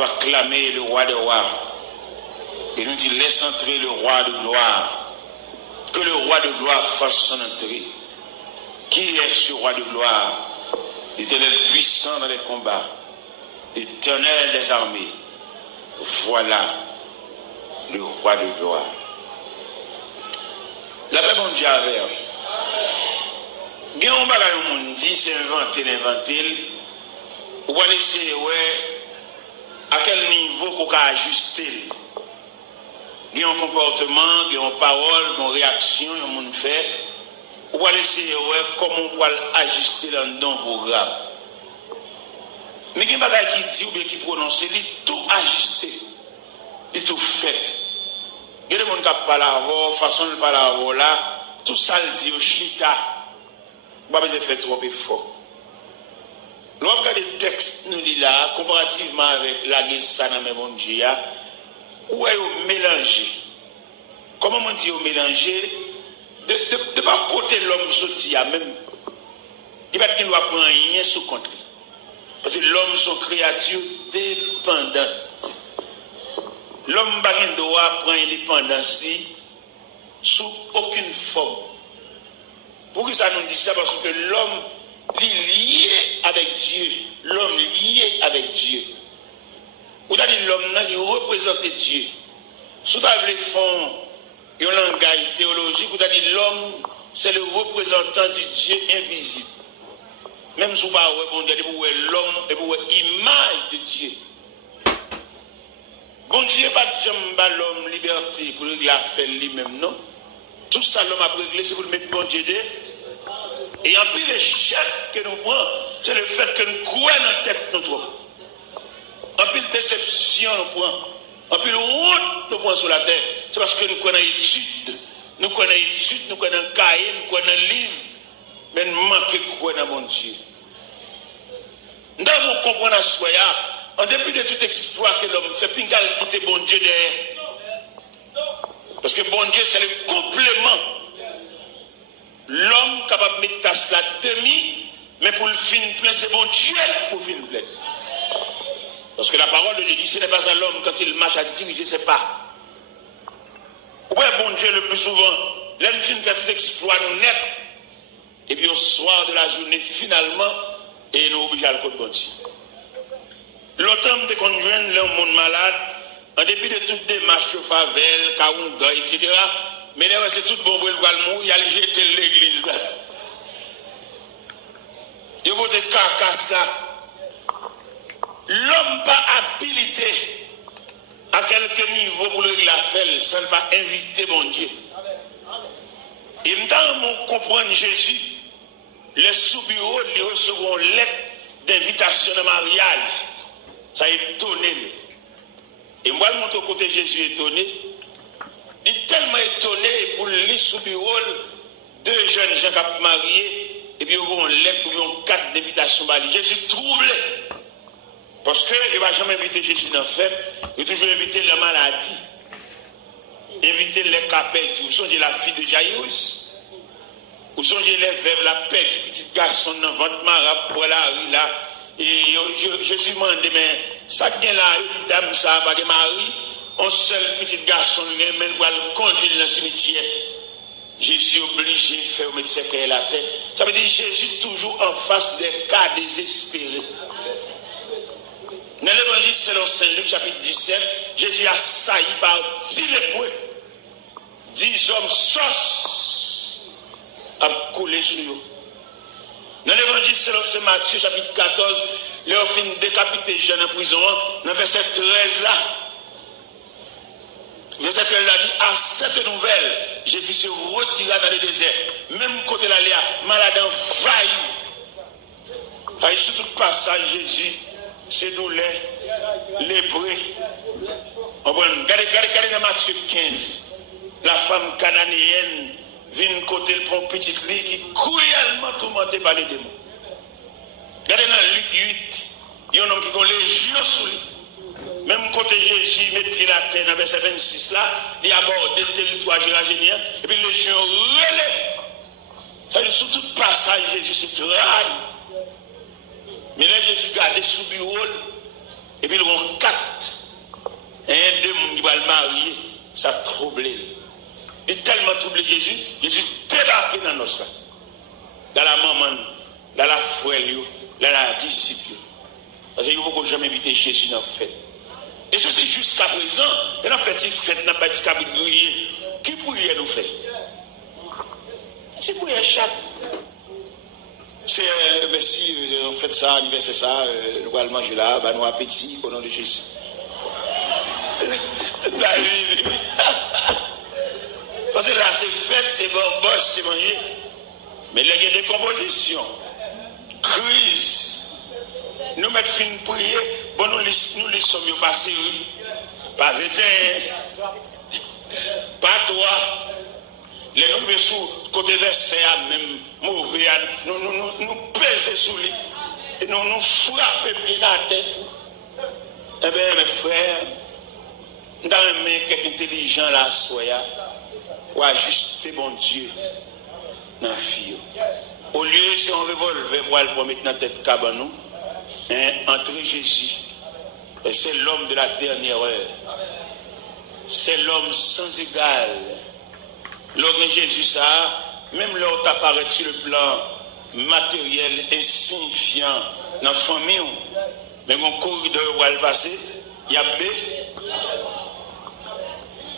a acclamé le roi des rois. Et nous dit, laisse entrer le roi de gloire. Que le roi de gloire fasse son entrée. Qui est ce roi de gloire? L'Éternel puissant dans les combats, l'Éternel des armées. Voilà le roi de gloire. La paix bon Dieu avec. Il y a un bagage où on dit, c'est l'inventer. On va laisser, ouais, à quel niveau qu'on peut ajuster. Il y a un comportement, il y a une parole, une réaction, il y a un monde fait. On va laisser, ouais, comment on peut ajuster dans le programme. Mais il y a un bagage qui dit ou bien qui prononce, il est tout ajusté, il est tout fait. Il y a des gens qui parlent avant, façon de parler avant là, tout ça le dit au chita. Pas besoin de faire trop fort. Lorsqu'on regarde les textes, nous lisons là, comparativement avec la guerre dans le monde, où est-ce mélangé? Comment on dit mélanger? De pas côté l'homme sorti, même. Il va qu'il doit prendre rien sous compte. Parce que l'homme, son créature dépendante. L'homme ne doit prendre indépendance sous aucune forme. Pourquoi ça nous dit ça? Parce que l'homme est lié avec Dieu. L'homme lié avec Dieu. Ou t'as dit l'homme qui représente Dieu. Si tu as fond un langage théologique, ou t'as dit l'homme c'est le représentant du Dieu invisible. Même si vous ne bon Dieu, vous l'homme et vous l'image de Dieu. Bon Dieu pas de l'homme liberté pour la faire lui-même, non? Tout ça l'homme a réglé, c'est pour le mettre bon Dieu dedans. Et en plus l'échec que nous prenons, c'est le fait que nous croyons dans la tête de nous. En plus déception nous prenons, en plus honte nous prenons sur la terre, c'est parce que nous connaissons l'étude, nous connaissons un cahier, nous connaissons un livre, mais nous manquons de croire dans mon Dieu. Nous devons comprendre à soi, en dépit de tout exploit que l'homme fait, puis il quitte bon Dieu derrière. Parce que bon Dieu c'est le complément. L'homme capable de mettre tasse la demi, mais pour le fin plein, c'est bon Dieu pour le fin plein. Parce que la parole de Dieu dit, ce n'est pas à l'homme quand il marche à diriger ses pas. Ouais, bon Dieu, le plus souvent, l'homme fin fait tout exploit nous net. Et puis au soir de la journée, finalement, et nous obligés à le code bon Dieu. L'automne de conjoint, l'homme monde malade, en dépit de toutes les démarches, favel, kaounga, etc., mais là, c'est tout bon, il va mourir, il a jeté l'église là. Il va te cacasse là. L'homme pas habilité à quelque niveau pour le faire, ça ne va inviter mon Dieu. Et maintenant, on comprend Jésus, les sous-bureaux, ils recevront lettre d'invitation de mariage. Ça a étonné. Et moi, je montre au côté Jésus étonné. Il est tellement étonné pour les sous-bureaux, deux jeunes gens qui sont mariés, et puis ils auront lettre pour une carte d'invitation. Jésus troublé. Parce qu'il ne va jamais inviter Jésus dans la fête, il va toujours inviter la maladie, inviter les capètes. Vous songez la fille de Jairus, vous songez les veuves, la petite garçon dans le ventre marabe pour la rue là. Et Jésus m'a dit, mais ça vient là, une dame, ça va de mari, un seul petit garçon, même pour le conduire dans le cimetière. Jésus est obligé de faire au médecin qui est la tête. Ça veut dire Jésus toujours en face des cas désespérés. Dans l'évangile selon Saint Luc, chapitre 17, Jésus a sailli par 10 lépreux. 10 hommes sauce à couler sur eux. Dans l'évangile selon Saint Matthieu, chapitre 14, leur fin décapité jeune en prison, dans verset 13 là. Verset 13 là dit, à cette nouvelle, Jésus se retira dans le désert. Même côté là, malade envahi. Sur tout passage, Jésus, c'est nous les lépreux. Regardez dans Matthieu 15, la femme cananéenne vient côté le pont petit lit qui cruellement tourmenté par les démons. Regardez dans Luc 8, il y a un homme qui a légion sous lui. Même côté Jésus met pied la terre dans verset 26 là, il aborde le territoire géragénien et puis les légion relève. Ça veut dire sur tout passage, Jésus se trahi. Mais là, Jésus garde sous bureau et puis ils vont 4 va le marier, ça troublé. Il tellement troublé Jésus, Jésus débarqué dans nos là. Dans la maman, dans la frère, dans la disciple. Parce qu'il ne faut jamais éviter Jésus dans la fête. Et ceci jusqu'à présent, et en fait, il fait dans le petit cabine grillé. Qui pourrait nous faire? C'est pour chaque. C'est merci, on fait ça, anniversaire ça, nous allons manger là, bah nous appétit au nom de Jésus. Parce que là c'est fête, c'est bon, boss, c'est manger. Mais là il y a des compositions, crise. Nous mettons fin de prier, bon nous les sommes pas sérieux, pas 21, pas toi. Les nous sous côté verset même mauvais, nous pèsons sous lui et nous frappons bien la tête. Eh bien mes frères, dans un mec intelligent là, soya, pour ajuster mon Dieu dans la fille. Au lieu si on revolver pour aller mettre dans la tête cabanou, entre Jésus, et c'est l'homme de la dernière heure. C'est l'homme sans égal. Lorsque Jésus ça, même là où apparaît sur le plan matériel insignifiant dans la famille, mais mon corridor où elle passe, il y a B.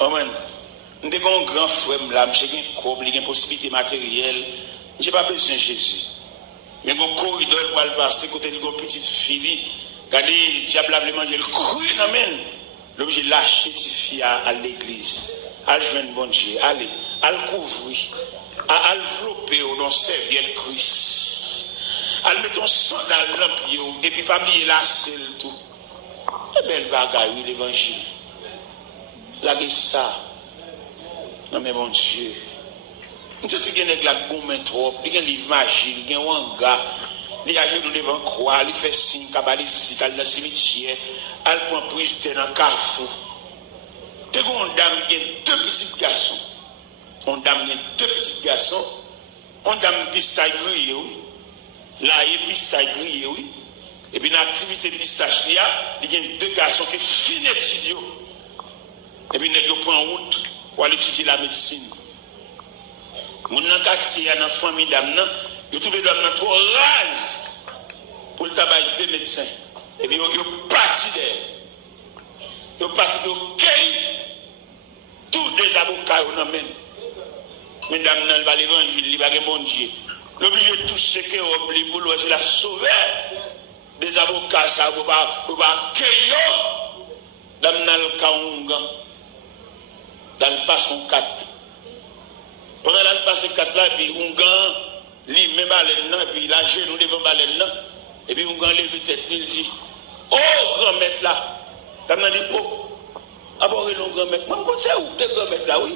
Amen. Nous avons un grand frère là, j'ai une possibilité matérielle, je n'ai pas besoin de Jésus. Mais mon corridor où elle passe, côté de une petite fille, regardez, le diable a mangé le cru, amen. L'objet lâché cette fille à l'église. À joindre bon Dieu, allez, à le couvrir, à envelopper au nom serviette Christ, à le mettre en sandal dans le pied, et puis pas oublier la selle tout. Et belle bagaille, l'évangile. Là, c'est ça. Non, mais bon Dieu. Nous avons dit que la gomme trop, il y a un livre magique, il y a un gars, il y a un devant croix, il fait signe, il a ici, il a dans le cimetière, il prend prise dans le carrefour. Une dame qui a deux petits garçons. Une dame qui a deux petits garçons. Une dame pistache grillée, oui. Là, il y a pistache grillée, oui. Et puis, dans l'activité pistache, il y a deux garçons qui finissent l'étude. Et puis, ils prennent en route pour aller étudier la médecine. Mon quartier, dans la famille d'âme, ils trouvent l'homme trop rase pour le tabac de médecins. Et puis, ils sont partis d'air. Ils sont partis pour tous les avocats au nom même. Mesdames, dans l'évangile, il va y avoir bon Dieu. L'obligé de tout ce qui est obligé pour c'est la sauver. Des avocats, ça ne va pas accueillir. Dans le Kaunga, dans le passé 4. Pendant le passé 4 là, puis Ungan, lui, même baleine, puis la genou devant baleine, et puis Ungan lève tête, il dit, oh, grand-maître là. Dans le dit, oh. Abord le grand-mère. Moi, je sais où t'es grand-mère là, oui.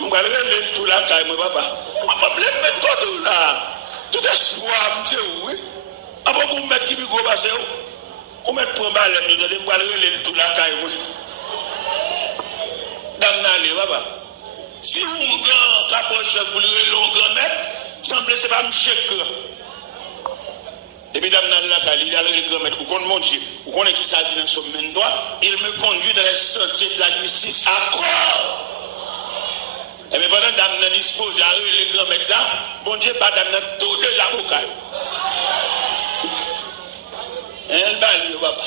Je vais aller tout là, quand même, papa. Je vais me mettre tout là. Tout espoir, je sais où, oui. Abord, vous mettez qui vous passez où? Vous mettez pour un balai, je vais aller tout là, quand même. Dame, papa. Si vous avez un capoche pour le grand-mère, semble que ce n'est pas un chèque. Et puis, dans la il a le grand-mère, vous connaissez mon Dieu, vous connaissez qui ça dit dans son même droit, il me conduit dans les sentiers de la justice à corps. Et bien, pendant que dame dispose à le grand-mère là, bon Dieu, pas dame tous les avocats. Elle va aller, papa.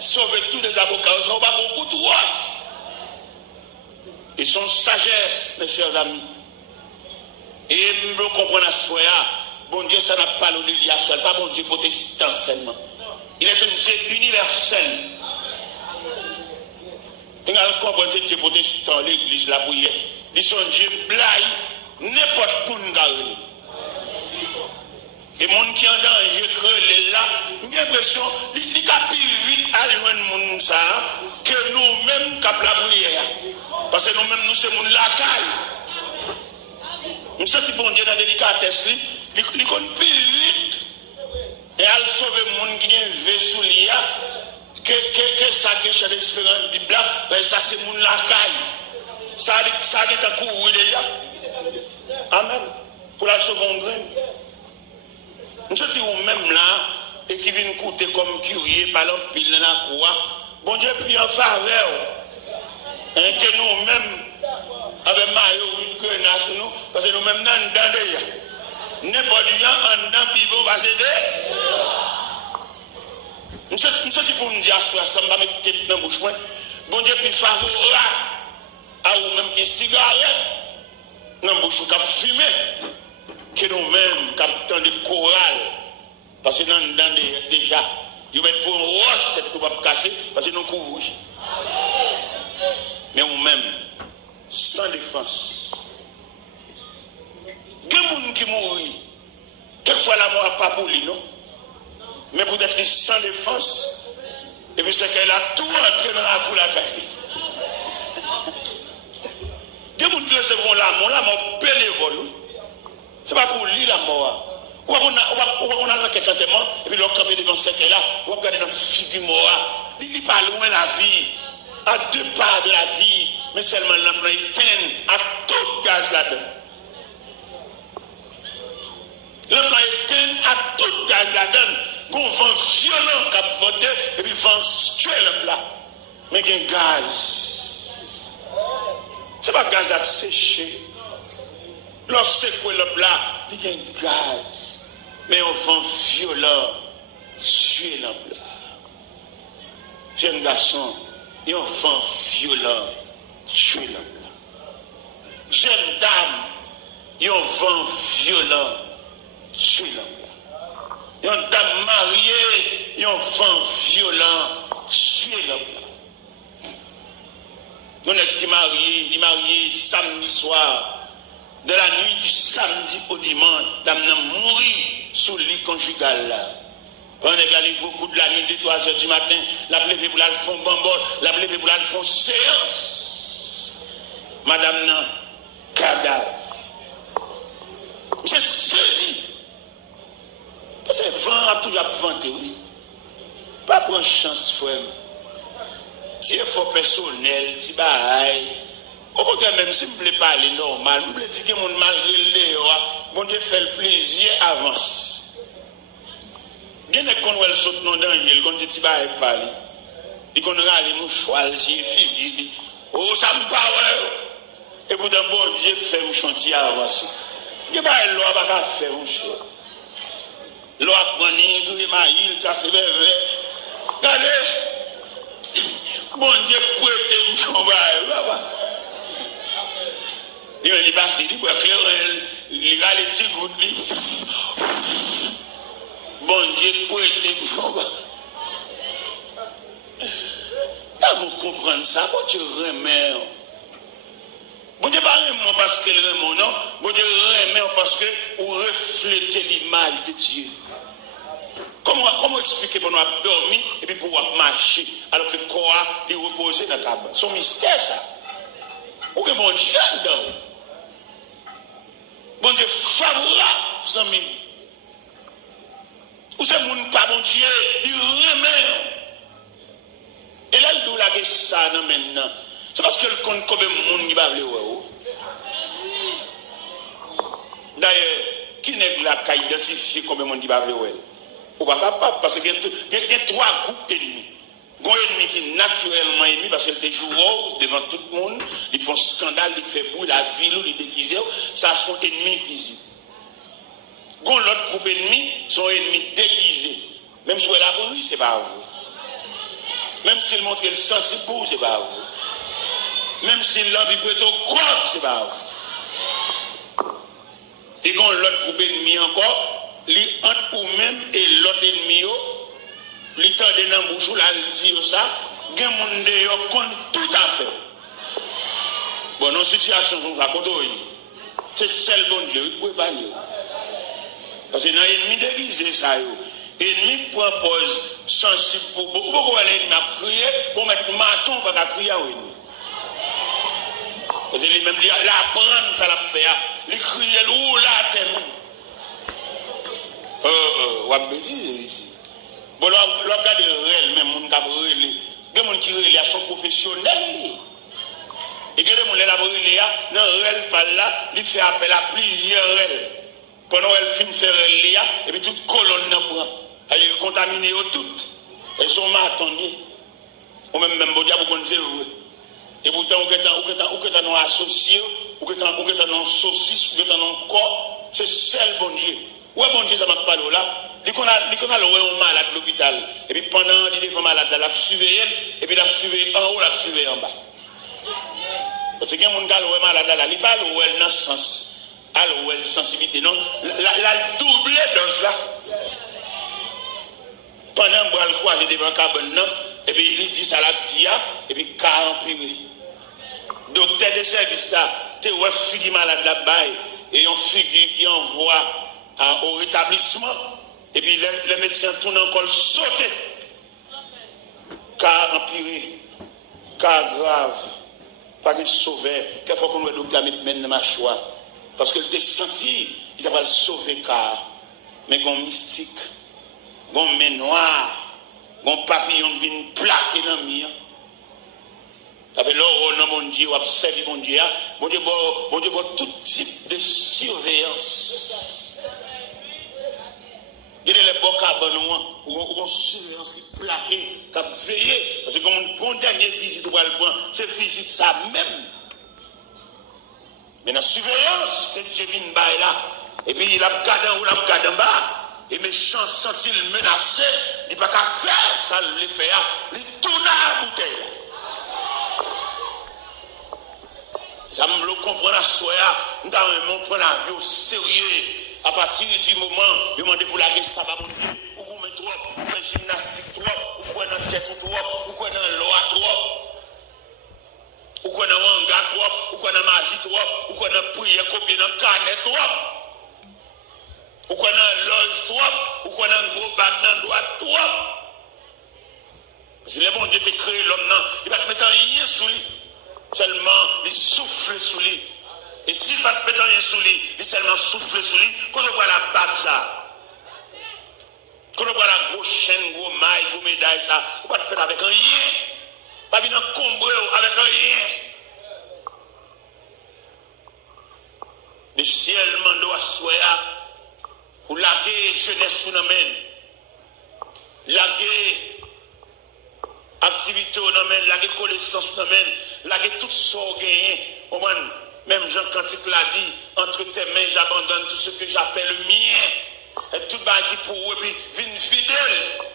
Sauver tous les avocats, ils ne sont pas beaucoup de roi. Ils sont sagesse, mes chers amis. Et nous comprenons à soi. Bon Dieu, ça n'a pas l'oliviation, pas bon Dieu protestant seulement. Il est un Dieu universel. Vous comprenez que Dieu protestant, l'église, la prière. Ils sont Dieu blague, n'importe où nous gagne. Et les gens qui sont en danger, là, j'ai l'impression qu'ils ont plus vite à loin ça que nous-mêmes qui avons la prière. Parce que nous-mêmes, nous sommes la caille. Nous sommes bon Dieu dans la délicatesse. Il connaît plus vite et elle sauve le monde qui est veillé sous l'IA que ça qui est l'espérance de Bible, ça c'est mon la caille. Ça est un coup déjà. Amen. Pour la seconde graine. Nous sommes même là et qui vient coûter comme curieux par l'empile dans la croix. bon Dieu prie en faveur. Que nous-mêmes, avec Mario, que nous, parce que nous-mêmes, nous dans déjà. N'importe qui en dedans, vivant, va s'aider. Je suis pour me dire, ça me va mettre dans la bouche. Bon Dieu prie favorable à vous-même qui est cigarette. Dans la bouche, qui a fumé. Que nous-mêmes, qui avons de chorale. Parce que nous dans déjà. Ils mettent pour un roche, peut-être qu'on va casser, parce que nous couvrons. Mais nous-mêmes, sans défense. Il y a des gens qui mourent. Quelquefois la mort n'a pas pour lui, non? Mais peut-être sans défense. Et puis c'est qu'elle a tout entré dans la cour la caille. Il y a des gens qui recevront la mort bénévole. Ce n'est pas pour lui la mort. On a dans quelqu'un tellement, et puis l'on campe devant cette là, on regarde dans la figure mort. Il n'est pas loin la vie, à deux pas de la vie, mais seulement l'emploi éteint à tout gaz là-dedans. L'emploi éteint à tout gaz là-dedans. On vent violent qui a voté, et puis vent tuer l'homme là. Mais il y a un gaz. Ce n'est pas gaz là séché. Lorsque l'homme là, il y a un gaz. Mais on vent violent tuer l'homme là. Jeune garçon, il y a un vent violent tuer l'homme là. Jeune dame, il y a un vent violent tuer l'homme là. Il y a une dame mariée, il y a un vent violent tuer l'homme là. Il y a qui est marié samedi soir. De la nuit du samedi au dimanche, dame n'a mouru sous le lit conjugal là. Pendant que allez beaucoup de la nuit, de 3 heures du matin, la levé pour la fond bambol, la levé pour la fond séance. Madame n'a cadavre. J'ai saisi. Parce que le vent a toujours vanté, oui. Pas prendre chance, frère. Si il faut personnel, si bail. Au contraire, même si je ne voulais pas aller normal, je voulais dire que mon malgré le bon Dieu fait le plaisir, avance. Il y a des gens qui sautent dans le danger, ils ont dit que tu vas parler. Ils ont dit que mouchoir, si fille, oh, ça me parle. Et pourtant, bon Dieu fait mon chantier avance. Il n'y a pas de loi qui faire mon choix. Loi prend une grille, ma île, ça se fait. Regardez, bon Dieu prête mon choix. Il passe, il va éclairer, il va les petits gouttes. Bon Dieu, pour être vous comprendre ça, bon Dieu remet. Bon Dieu pas remet parce que le remet, non. Bon Dieu remet parce que vous reflétez l'image de Dieu. Comment expliquer pour nous dormir et puis pour marcher alors que le corps est reposé dans la table? C'est un mystère ça. Ou que mon Dieu dedans. Bon Dieu favorable, amis. Ou c'est mon pas bon Dieu, il remet. Et là, il doit la ça maintenant. C'est parce que le compte comme un monde qui va aller où. D'ailleurs, qui n'est là qu'à identifier comme un monde qui va aller où? Ou pas capable, parce qu'il y a 3 groupes ennemis. Il y a un ennemi qui est naturellement ennemi parce qu'il joue devant tout le monde, ils font scandale, ils font bruit, la ville, ils déguisent, ça sont ennemis physiques. Il y a l'autre groupe ennemi, sont ennemis déguisés. Même si vous la bruit, ce n'est pas vous. Même s'il montre le sensible pour vous, ce n'est pas vous. Même s'il l'envie plutôt croire, ce n'est pas vous. Et il y a l'autre groupe ennemi encore, li entre vous-même et l'autre ennemi, li tande nan bouchou la dit ça, gen moun de yo kon tout à fait. Bon, dans situation comme ça, c'est seul bon Dieu, il peut pas dire. Parce que dans l'ennemi déguisé ça yo, ennemi prend pause sensible pour beaucoup. Pourquoi l'ennemi a crié pour mettre maton pour crier à ennemi. Parce que lui même la prendre ça l'a fait, il crie l'ou la tête. Ou a bêtise ici. Bon, là, regardez réel, même, mon cap relé. Des gens qui relé à son professionnel. Et que les gens qui relé, dans réel, par là, il fait appel à plusieurs réels. Pendant qu'elle finit de faire relé, et puis toute colonne n'a pas. Il contamine toutes. Elles sont mal attendues. ou même bon Dieu vous connaissez et pourtant vous êtes non associé ou que êtes non saucisse ou que êtes non corps c'est seul bon Dieu ouais bon Dieu ça m'a pas là il qu'on a le malade à l'hôpital et puis pendant il est malade la surveiller et puis la surveiller en haut la surveiller en bas parce que quelqu'un qui est malade là il pas le dans sens à la sensibilité non la double dose là pendant que je croise devant carbone et puis il dit ça la dia et puis car empiré docteur de service là tu vois figure malade là-bas et on figure qui envoie au rétablissement et puis le médecin tourne encore sauter car empiré car grave pas de sauveur quelquefois qu'on le docteur met dans ma choix parce que tu senti il t'a pas sauver car mais gon mystique gon main noire gon papillon qui vient plaquer dans mur ça fait là on mon Dieu observe mon Dieu bon tout type de surveillance il y a les beaux carbone ou surveillance qui plaqué qui veiller parce que comme dernière visite ou le prend c'est visite ça même mais la surveillance que Dieu vient bailler là et puis il a regardé ou la regardé en bas et méchant sentit menacé il pas qu'à faire ça le fait il tourne à la bouteille ça me le comprendre à soi nous avons prendre la vie au sérieux à partir du moment où demandez pour la guerre ça va monter ou vous mettez trop ou faire gymnastique trop ou quoi dans tête trop ou quoi dans loi trop ou quoi dans wanga trop ou quoi dans magie trop ou quoi dans prière copier dans carnet trop ou quoi dans loge trop ou quoi dans gros bac dans droite trop si le bon Dieu t'a créé l'homme non il va te mettre rien sous lui seulement il souffle sous lui et s'il va te mettre rien sous lui il seulement souffle sous lui quand on voit la bague ça quand on voit la grosse chaîne gros maille gros médaille ça on va te faire avec un rien pas bien encombré avec un rien le ciel mando à soya pour laguer jeunesse sous l'amène laguer activité sous l'amène laguer connaissance sous l'amène laguer tout ça gagné même Jean Cantique l'a dit entre tes mains j'abandonne tout ce que j'appelle le mien et tout bas qui pour eux puis vine fidèle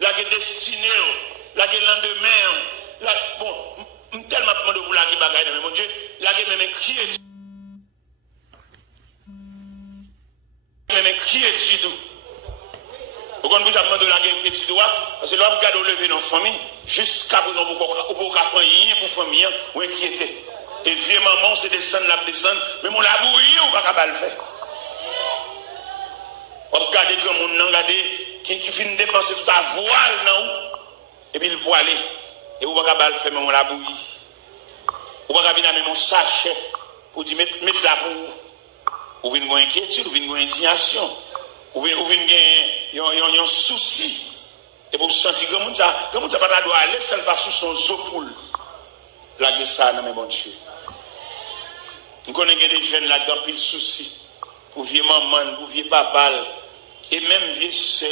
laguer destiné laguer lendemain bon tellement demande vous laguer bagaille mais mon Dieu laguer même qui est qui est tout vous comprenez vous demande la guerre qui est parce que l'homme regarde au lever dans famille jusqu'à présent vous pouvez faire rien pour famille ou inquiéter et vieux maman c'est descendre la descendre mais mon labouille ou pas capable le faire on regarde que mon nan regarder qui finit dépenser toute la voile non et puis il pour aller et vous pas capable le faire mais mon labouille ou pas capable mettre mon sachet pour dire mettre là pour ou vient une inquiétude, ou vient une indignation, ou vient un souci. Et pour sentir que le monde n'a pas droit aller, ça ne va pas sous son zopoule. La guerre, ça, non, mais bon Dieu. Nous connaissons des jeunes là, dans pile souci. Pour vieux maman, pour vieux papa, et même vieux seul.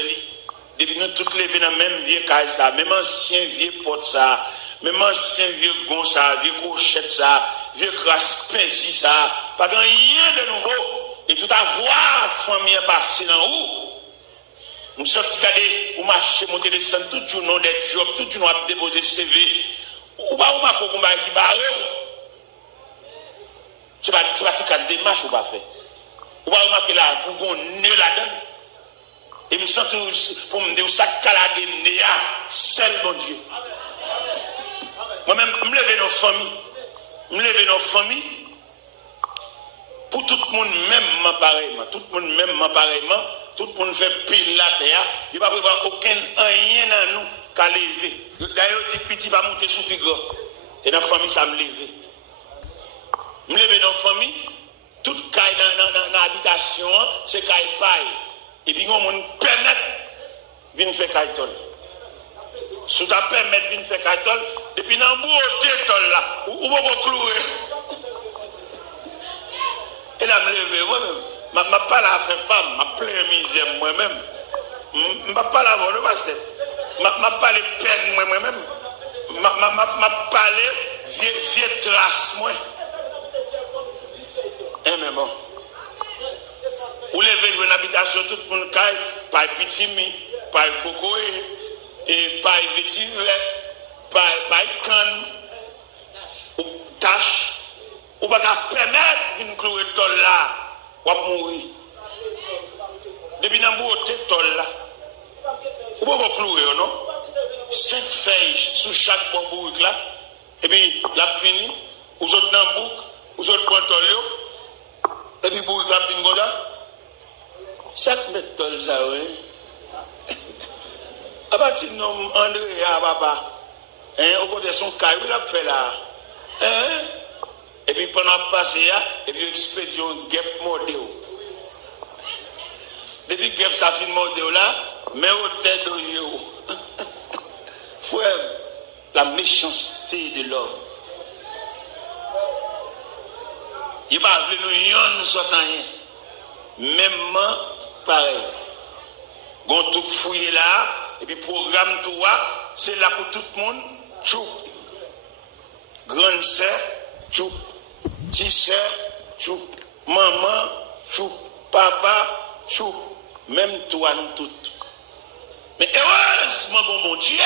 Depuis nous tous levés dans même vieux caille, ça, même ancien vieux pote, ça, même ancien vieux gon, ça, vieux cochette, ça, vieux crasse pinci, ça, pas grand rien de nouveau. Et tout à voir famille passer dans où nous sortis garder ou marcher monter descendre tout jour non des jobs tout jour nous déposer CV ou pas ou ma combat qui barre c'est pas quatre démarche ou pas faire ou pas remarquer là vous gonne là-dedans et me sens pour me dire ça calade néa seul bon Dieu moi même me lever nos familles pour tout le monde même pareillement, tout le monde même pareillement, tout le monde fait pile la terre, il ne va pas prévoir aucun rien dans nous qu'à lever. D'ailleurs, dit petit va monter sous plus grand. Et dans la famille, ça me lever. Me lever dans la famille, toute caille dans l'habitation, c'est caille paille. Et puis, on me permet de venir faire caille tol. Si tu permet de venir faire caille tol, et puis dans le bout de tol là, où va clouer. Et là, je me lève moi-même. Je ne pas là à faire pas, je plein misère moi-même. Je ne pas là à voir le pasteur. Je ne pas les peines moi-même. m'a parlé vieux trace moi. Mais bon. Ou levez une habitation tout le monde caille par petit par coco et par vétime par canne ou tâche ou pas permettre une clouer tol là ou mourir. Depuis dans beauté tol là. Ou pas clouer non? 5 feuilles sous chaque bambou là et puis la fini ou autres dans bouc ou autres pontol et puis bouc la fini comme ça. Chaque méthode ça oui. À partir de nom André à papa au côté son caillou il a fait là et puis pendant passer et puis expédition gap modèle depuis gap ça fin modèle là mais au tête de yo frère la méchanceté de l'homme il va venir nous yon sortant même pareil gon tout fouiller là et puis programme toi c'est là pour tout le monde chou grande sœur chou petite sœur chou maman chou papa chou même toi nous toutes mais heureusement bon Dieu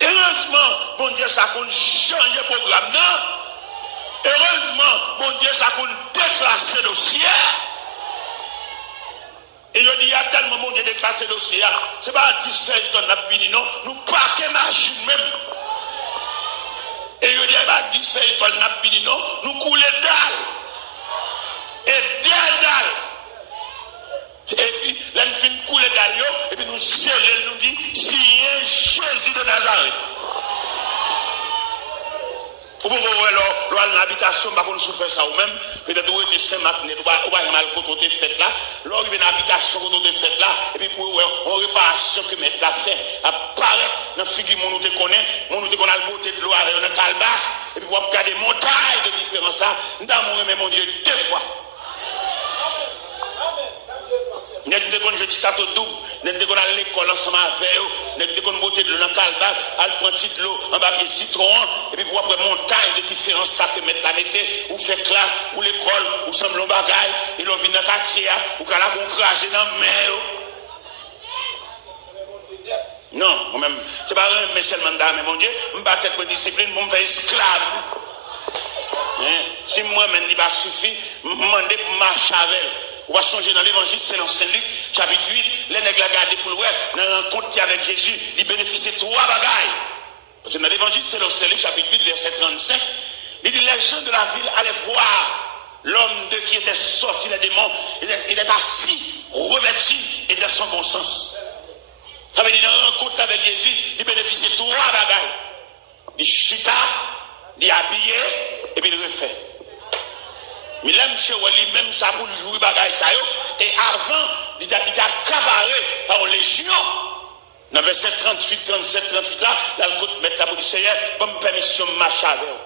heureusement bon Dieu ça qu'on change le programme non heureusement bon Dieu ça qu'on déclasse le dossier. Et je dis, il y a tellement de monde qui déclasse le dossier. Ce n'est pas à 10 tonnes la bini, non. Nous parquons machine même. Et je dis, il y a pas 10 tonnes la bini, non. Nous coulons dalle. Et des dalles. Et puis, là, nous finissons de couler dalle. Et puis, nous scellons, nous disons, si il y a Jésus de Nazareth. Pour voir l'habitation, par contre, souffrir ça ou même, peut-être où était Saint-Martin, ou pas mal quand on était fait là, lors il y a une habitation quand on était fait là, et puis pour on réparation que mettre la fait, apparaître dans la figure mon nous te connaît, mon nous te connaît la beauté de l'eau avec une calebasse, et puis pour regarder des montagnes de différence là, nous avons mon Dieu 2 fois. Nous avons joué petit château double, nous avons à l'école ensemble avec eux, nous avons beauté de l'eau dans le calbas, à prendre de l'eau en papier citron, et puis pour après montagne de différents sacs que mettre la mété, ou fait classe, ou l'école, ou semble un bagaille, et l'on vient dans le quartier, ou quand la on crase dans la mer. Non, moi-même, c'est pas un mais seulement mais mon Dieu, je ne vais pas être discipline pour me faire esclave. Si moi-même, il va suffire, je vais demander pour marcher avec elle. On va changer dans l'évangile, c'est dans Saint-Luc, chapitre 8, les nègres la gardent pour le ouais, dans la rencontre qui avec Jésus, ils bénéficient de 3 bagailles. Parce que dans l'évangile, c'est dans Saint-Luc, chapitre 8, verset 35, il dit, les gens de la ville allaient voir l'homme de qui était sorti les démons, il est assis, revêtu et dans son bon sens. Ça veut dire, dans la rencontre avec Jésus, il bénéficie de 3 bagailles. Il chuta, il habillé, et puis il refait. Mais là, M. Wally, même ça pour jouer bagaille ça, et avant, il a accaparé par une légion. Dans verset 38, 37, 38 là, le côté mettre la bouche du Seigneur, bonne permission de marcher avec vous.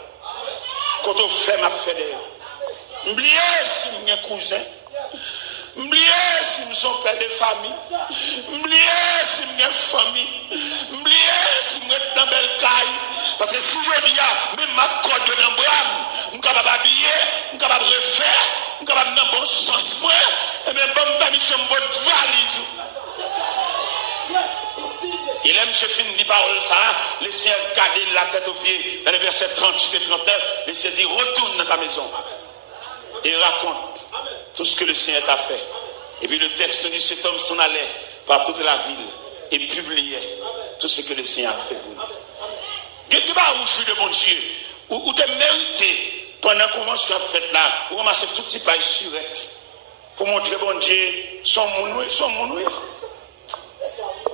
Quand on fait ma fête, m'oubliez si je suis cousin, m'oubliez si je suis père de famille, m'oubliez si je suis famille, m'oubliez si je suis dans belle caille. Parce que si je dis, même ma corde dans le bras, je suis capable d'habiller, je suis capable de refaire, je suis capable de dans bon sens, et bien, bonne permission de votre valise. Il aime ce film dit parole ça, le Seigneur garde la tête aux pieds. Dans les versets 38 et 39, le Seigneur dit retourne dans ta maison. Et raconte tout ce que le Seigneur t'a fait. Et puis le texte dit cet homme s'en allait par toute la ville et publiait tout ce que le Seigneur a fait pour lui. Quelque part où je suis de bon Dieu, où tu as mérité pendant la convention faite là, où on masse tout petit paille surette pour montrer bon Dieu son monoué.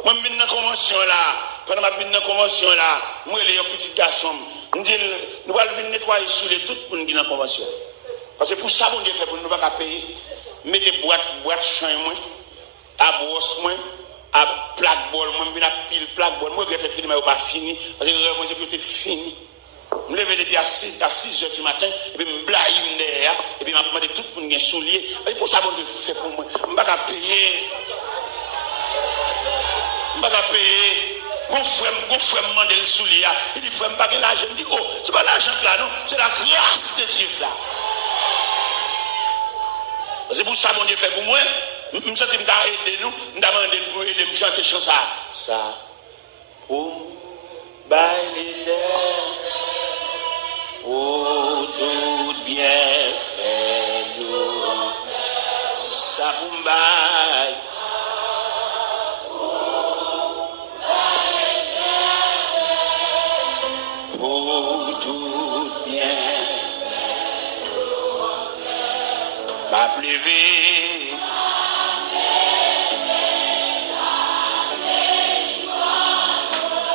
Moi, je suis dans la convention là, pendant que je suis dans la convention là, moi, je suis un petit garçon. Nous allons nettoyer sur les tout pour nous dans la convention. Parce que pour ça, bon Dieu fait pour nous ne pas payer. Mettez boîte champ, à brosse, à plaque bol, à pile plaque bol. Moi, je vais finir, mais je pas fini. Parce que moi, c'est fini. Je me lève depuis à 6 h du matin, et puis je me blague derrière, et puis je me demande tout pour nous soulier. Et pour ça, bon Dieu fait pour moi. Je ne vais pas payer. Je ne vais pas payer. Mon frère m'a demandé le soulier. Il dit, frère, pas l'argent. Je dis, oh, c'est pas l'argent là, non, c'est la grâce de Dieu là. C'est pour ça que Dieu fait pour moi. Je me sens que je aider nous, je demande pour aider me chanter chant ça. Ça, pour bailler pour tout bien fait nous. Ça pour bailler. Pour tout bien. Va pleuver.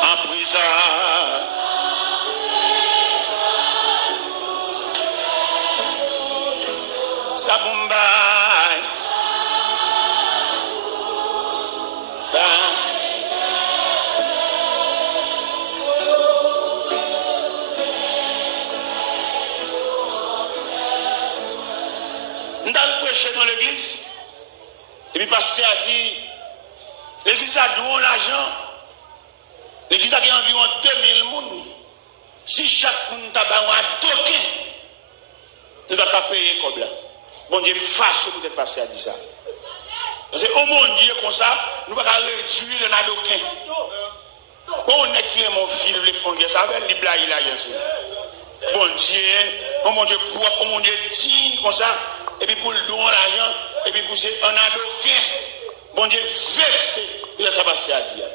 En prison. Ça bombaille. Nous allons prêcher dans l'église. Et puis, le pasteur a dit, l'église a donné l'argent. L'église a environ 2000 personnes. Si chaque monde a un token, nous devons payer comme là. Bon Dieu, fâché pour être pasteur a dit ça. Parce que au monde Dieu comme ça, nous ne pouvons pas réduire le nadoquin. On est qui est mon fils, les fonds, ça va les blagues là, Jésus. Bon Dieu propre, mon Dieu digne comme ça. Et puis pour le don l'argent, et puis pour c'est un adoquin. Bon Dieu vexé, il a ça passé à dire.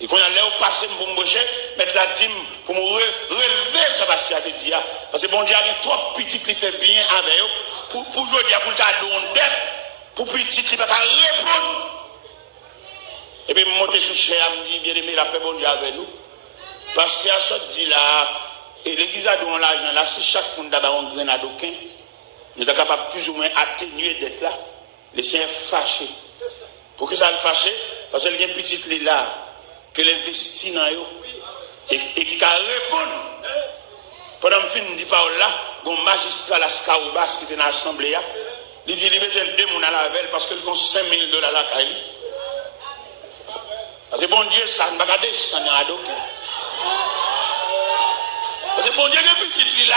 Et quand on allait au passé pour me boucher, mettre la dîme pour me relever ça passé à dire. Parce que bon Dieu a trop petit qui fait bien avec eux. Pour jouer pour le don dette, pour petit qui va répondre. Et puis je monte sur le cher, je me dis, bien aimé, la paix bon Dieu avec nous. Parce que ça dit là, et l'église a donné l'argent là, si chaque monde a un grain adoquin, nous sommes capables plus ou moins atténuer d'être là. Le Seigneur fâché. Pour que ça le fâche, parce qu'il y a une petite là, que l'investit dans eux, et qui a répondu. Pendant que je dis par là, un magistrat la Scaubas qui était dans l'assemblée, il dit qu'il a besoin de 2 personnes à la veille parce qu'il a $5 000 à la Kali. Parce que bon Dieu, ça ne va pas descendre à dos. Parce que bon Dieu, il y a une petite là.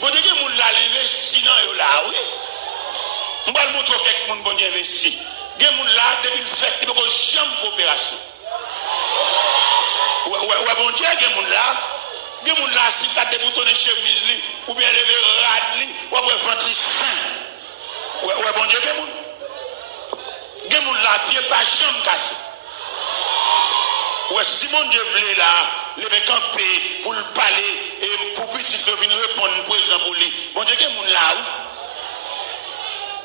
Bon Dieu, moun la investi dans yo là, oui. On va montrer quelques moun bon Dieu investi. Gen moun là depuis le fait il faut jamais faire opération. Ouais bon Dieu gen moun là si tu as déboutonné chemise li ou bien levé rad li ou après ventre sain. Ouais bon Dieu gen moun là pied pas jamais cassé. Ouais si mon Dieu voulait là lever camper pour le parler et pour petit que venir répondre président pour lui. Bon Dieu gen moun là où?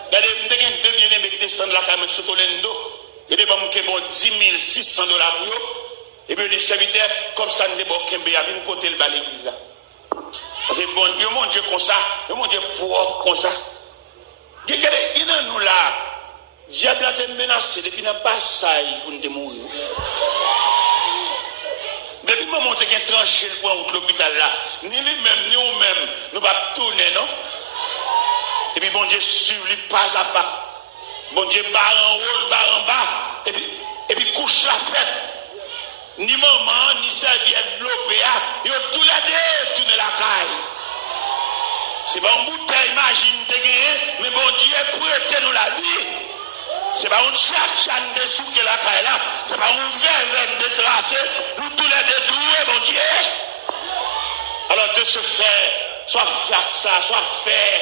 Regardez, nous avons deux bien-aimés qui descendent la caméra sur Tolendo. Il y a des gens qui ont $10 600 pour eux. Et puis les serviteurs, comme ça, nous avons dit qu'ils viennent porter le bal à l'église. Parce que bon, il y a mon Dieu comme ça, il y a mon Dieu propre comme ça. Regardez, il y a nous là, diable a été menacé depuis n'a pas ça pour nous mourir. Depuis le moment où tu as tranché le point de l'hôpital là, ni lui-même, ni nous-mêmes, nous ne pouvons pas tourner, non? Et puis bon Dieu suit lui pas à pas. Bon Dieu barre en haut, barre en bas. Et puis couche la fête. Ni maman, ni serviette bloquée. Ils ont tous les deux tourné la caille. C'est pas une bouteille, imagine, t'es gagné. Mais bon Dieu prête nous la vie. C'est pas une chan de souke la caille là. C'est pas une verre de tracé. Nous tous les deux doués, bon Dieu. Alors de ce fait, soit faire ça, soit faire.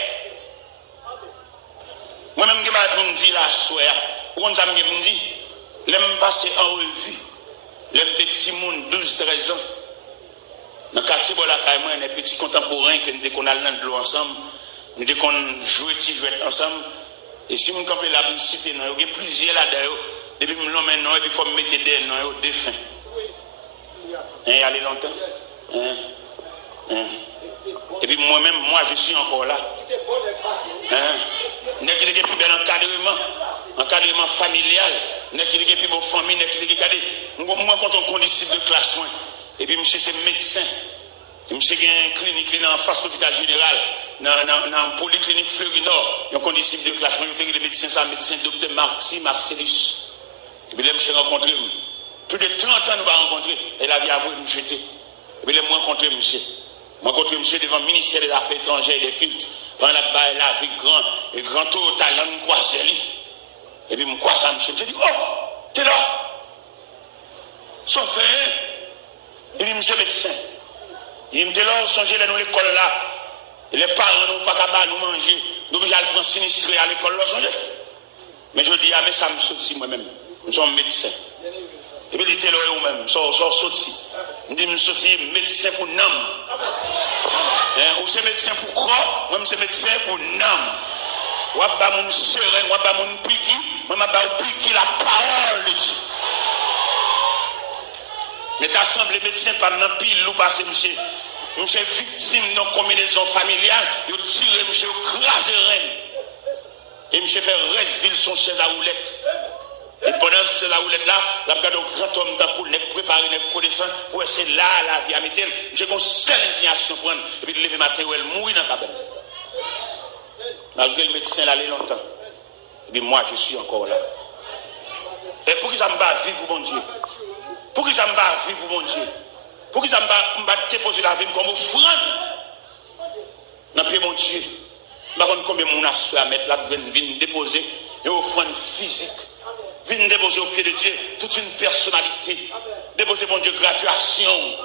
Moi-même, je me dis là, je me dis, je me passe en revue, je me dis, si mon 12-13 ans, dans le quartier de la Caïman, les petits contemporains qui nous allons dans l'eau ensemble, nous avons joué ensemble, et si nous campons là, nous citons, il y a plusieurs là-dedans, depuis que nous l'emmène, et puis il faut mettre des noms aux défunts. Il y a longtemps. Et puis moi-même, je suis encore là. Nous avons plus bel encadrement familial, nous avons plus de famille, moi quand on est disciple de classe, et puis monsieur c'est médecin, monsieur a une clinique en face de l'hôpital général, dans la polyclinique Fleury Nord, il y a un disciple de classe, il y a des médecins, médecin docteur Marcellus. Et puis là, je rencontré plus de 30 ans nous va rencontrer. Et la vie a voulu nous jeter. Et puis, moi rencontré monsieur. Moi rencontré monsieur devant le ministère des Affaires étrangères et des cultes. Pendant la baille là, avec grand taux talent, nous croisons. Et puis, je croise à monsieur. Je dis, oh, t'es là. Son frère, il dit, monsieur médecin. Il me dit, là, songez dans l'école là. Et les parents n'ont pas qu'à nous manger. Nous obligés à prendre sinistré à l'école là, songez. Mais je dis, ah, mais ça me saute moi-même. Nous sommes médecins. Et puis, il dit, là, vous-même, ça saute. Je dis, je suis médecin pour l'âme. Ou c'est médecin pour corps, moi, c'est médecin pour l'âme. Ou pas mon serein, ou pas mon piqui, moi, je piqui la parole de Dieu. Mais t'as semblé médecin par un pile ou parce que monsieur victime d'une combinaison familiale, il tire monsieur crase reine. Et monsieur fait rêve son chaise à roulette. Et pendant ce chaise à roulette là, la regarde un grand homme dans pour préparer les connaissances pour essayer là la vie à mettre. J'ai une seule indignation prendre et puis lever matin où elle mourit dans la cabane. Malgré le médecin là, il longtemps. Et puis moi je suis encore là. Et pour qui ça me bat vivre mon Dieu? Pour qui ça me bat vivre mon Dieu? Pour qui ça me bat déposer la vie comme offrande? Dans le pied mon Dieu. Je ne sais pas combien de monde à mettre là pour venir déposer une offrande physique. Venir déposer au pied de Dieu toute une personnalité. Déposer mon Dieu graduation.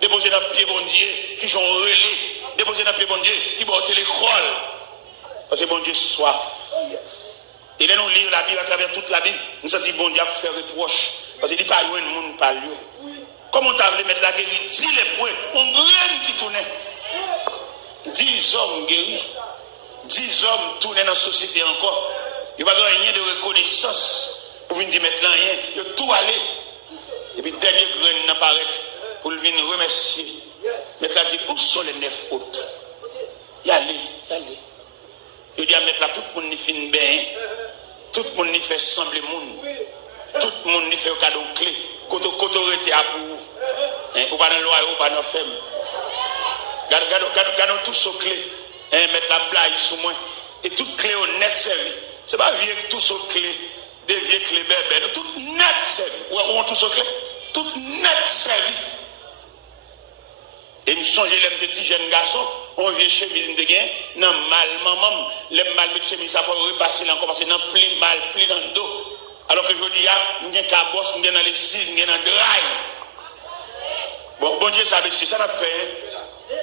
Déposer dans le pied mon Dieu qui j'ont relais. Déposer dans le pied mon Dieu qui porte l'école. Parce que mon Dieu soif. Et là nous lire la Bible à travers toute la Bible. Nous sommes dit bon Dieu faire reproche. Parce qu'il n'y a pas de monde par lieu. Comment tu as voulu mettre la guérison? 10 les points. On graine qui tournait. 10 hommes guéris. 10 hommes tournés dans la société encore. Il n'y a pas rien de reconnaissance. Pour venir dire maintenant rien. Il y a tout allé. Et puis dernier grain n'apparaît pour venir remercier. Maintenant dit où sont les 9 autres? Y aller. Il dit à mettre là tout le monde y finit bien. Tout le monde y fait sembler monde. Tout le monde y fait un cadeau clé. Quand on était à vous. Ou pas dans le loi ou pas dans la ferme. Gardons tout ce clé. Mettre la blague sur moi. Et toute clé au net servi. Ce n'est pas vieux tout ce clé. Des vieux clés bébés. Tout net servi. Où on tout ce clé? Tout net servi. Et nous songeons les petits jeunes garçons. On vient chez lui de gain. Non, mal, maman. Les mal de chemise, ça faut repasser là encore parce que non, plus mal, plus dans le dos. Alors que je dis, nous avons un cabosse, nous avons dans les cils, nous avons dans le drive. Bon Dieu, ça n'a fait.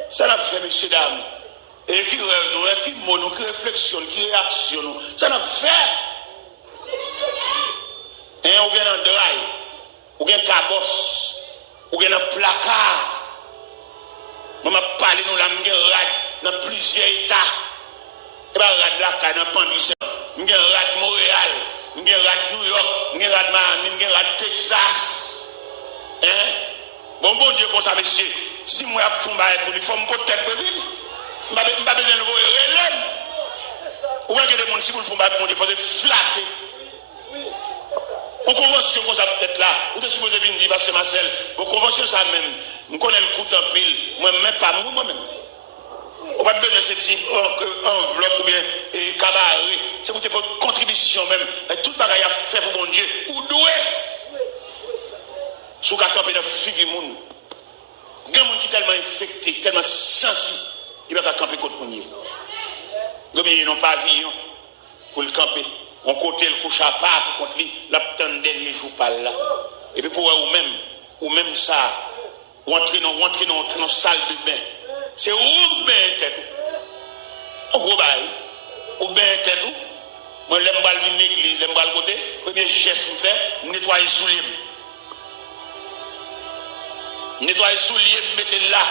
Ça n'a fait, messieurs, dames. Et qui rêve, qui mono, qui réflexion, qui réaction. Ça n'a fait. Et on vient dans le drive. On vient un cabosse. On vient un placard. Je vais parler nous là, je rad dans plusieurs États. Je vais rad là, dans Pandis, je vais rad Montréal, je vais rad New York, je vais rad Miami, je vais rad Texas. Bon Dieu, comme ça, monsieur, si moi je fais pour lui, il faut me porter tête pour lui. Je n'ai pas besoin de vous relève. Ou bien que des gens, si vous le faites pour lui, il faut se flatter. Une convention comme ça peut-être là, vous êtes supposé venir dire, parce que Marcel, vos conventions ça même, je connais le coup en pile, moi-même pas moi-même. On n'a pas besoin de ce type enveloppe ou bien cabaret, c'est pour votre contribution même, tout le bagage à faire pour mon Dieu, ou doué. Si vous avez campé dans le figure du monde, il y a des gens qui sont tellement infectés, tellement sentis, il va camper contre mon Dieu. Donc ils n'ont pas vie pour le camper. On côté le couche à part pour contre lui, la dernier jour par là. Et puis pour ou même ça, ou entrer dans la salle de bain. C'est où bien tête. On gros bail. Ou bien tête. Moi j'aime pas une église, j'aime pas le côté. Premier geste me fait, nettoyer souliers. Nettoyer souliers, mettez là.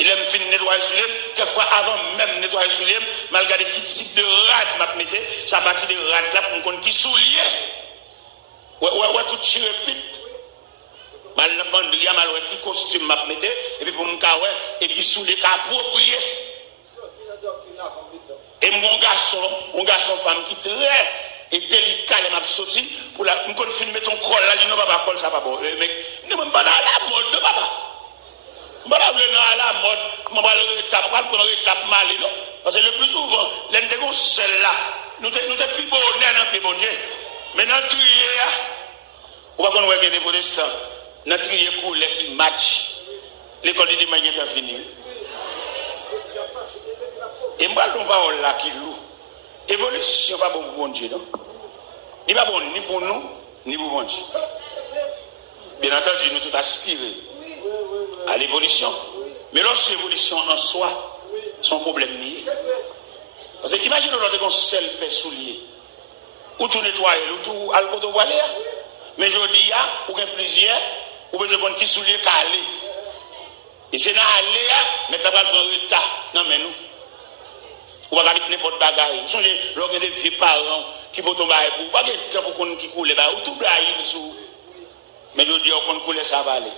Il aime finir nettoyer sous les quelquefois avant même nettoyer sous les malgré des petits types de rad m'a metté ça partie de rad là pour me connaître qui soulier ouais tout tiré pite mal na bandria mal ouais qui costume m'a metté et puis pour me ouais et qui soulier approprié et mon garçon femme qui très et délicat les m'a sorti pour la me connaître filmer ton col là il non pas col ça pas bon mec ne me pas la mode de papa. Je ne vais pas à la mode, je vais prendre une étape mal. Parce que le plus souvent, les gens celle-là, nous sommes plus beaux dans le bon Dieu. Maintenant, On va qu'on voit des protestants, notre trier coulé qui match, l'école de dimanche est finie. Et moi, on va là qui loue. Évolution, pas bon pour bon Dieu, non? Il n'est pas bon ni pour nous, ni pour bon Dieu. Bien entendu, nous tous aspirons à l'évolution. Mais lorsque l'évolution en soi, son problème nié. Parce que imaginez l'autre qu'on seul paix soulier. Ou tout nettoyer, ou tout alcool de voiler. Mais je dis, ou bien plusieurs, ou bien je qui soulier calé. Et c'est dans aller, mais tu vas prendre retard. Non, mais nous. Ou pas garder n'importe bagaille. Vous songez, lorsqu'il y a des vieux parents qui vont tomber à vous, pas de temps pour qu'on qui coule, ou tout blague sous. Mais je dis, on coule, ça va aller.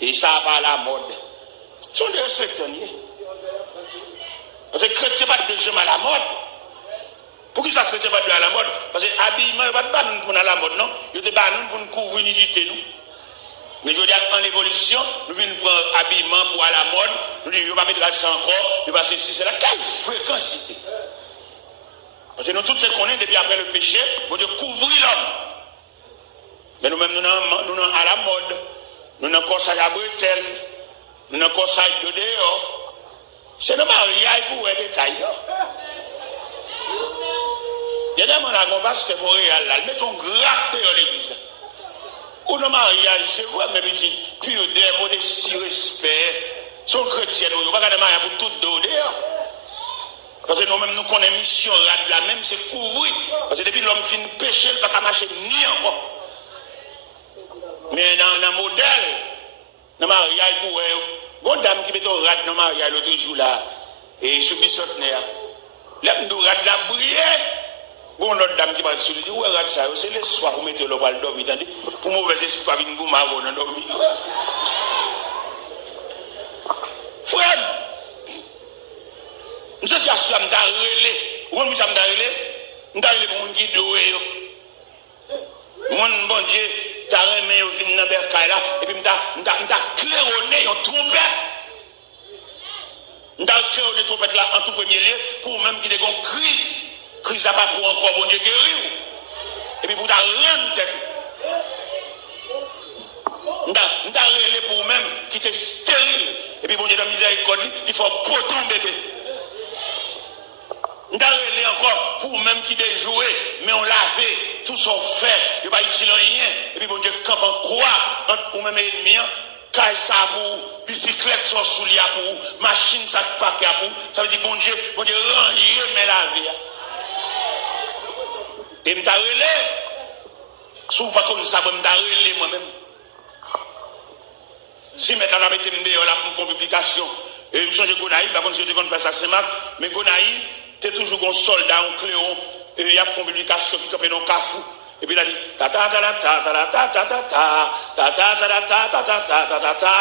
Et ça va pas à la mode. Ce sont des respectants. Parce que chrétien pas de jamais à la mode. Pour qui ça chrétien pas de à la mode? Parce que habillement, pas de nous pour à la mode, non? Il y a des nous pour nous couvrir l'unité, nous. Mais je veux dire, en évolution, nous venons prendre habillement pour à la mode. Nous disons, je ne vais pas mettre ça encore. Parce que si c'est là, quelle fréquence? Parce que nous tous connaissons depuis après le péché, nous devons couvrir l'homme. Mais nous-mêmes, nous sommes à la mode. Nous sommes corsage à bretelles. Nous sommes corsage de dehors. C'est nos mariages pour les détails. Il y a des gens qui ont pasteur pour Montréal, là, mettons gratte dans l'église. Ou nos mariages, c'est vrai, mais puis des mots de si respect. Sont chrétiens, nous ne pouvons pas garder mariage pour tout dehors. Parce que nous-mêmes, nous connaissons mission là, même c'est couvrir. Parce que depuis l'homme finit péché, il ne peut pas marcher ni encore. Mais dans un modèle, dans le mariage pour bon dame qui met au rad dans le mariage l'autre jour là, et sous bicentenaire, là, nous rad la briller. Bon, l'autre dame qui m'a dit, où est rad ça? C'est le soir pour mettre le bal dormir, pour mauvais esprit, pas une gouma avant de dormir. Frère, nous sommes à soi, nous sommes relais. Où nous sommes relais? Nous sommes relais pour nous qui doué. Mon bon Dieu, tu as remis au vin dans le bercail là, et puis tu as claironné en trompette. Tu as claironné en trompette là en tout premier lieu, pour même qu'il y ait une crise. Crise n'a pas pour encore, bon Dieu, guérir. Et puis pour ta rendre tête. Tu as relé pour même qui était stérile. Et puis bon Dieu, dans la miséricorde, il faut poton bébé. Nous avons encore pour même qui déjoué, mais on lavé, tout son fait, il n'y a pas utile rien. Et puis bon Dieu, quand on croit, entre nous-mêmes et ennemis, caille ça pour, bicyclette son soulier pour, machine ça paquet pour, ça veut dire bon Dieu, rien, mais lavé. Et nous avons relé, si vous ne pas comme ça, nous avons relé moi-même. Si maintenant on a mis là pour une publication, et je me suis dit Gonaï, par contre, je vais faire ça, c'est Marc, mais Gonaï, c'est toujours un soldat, un cléon, et il y a une publication qui est dans le cafou. Et puis il a dit ta ta ta ta ta ta ta ta ta ta ta ta ta ta ta ta ta ta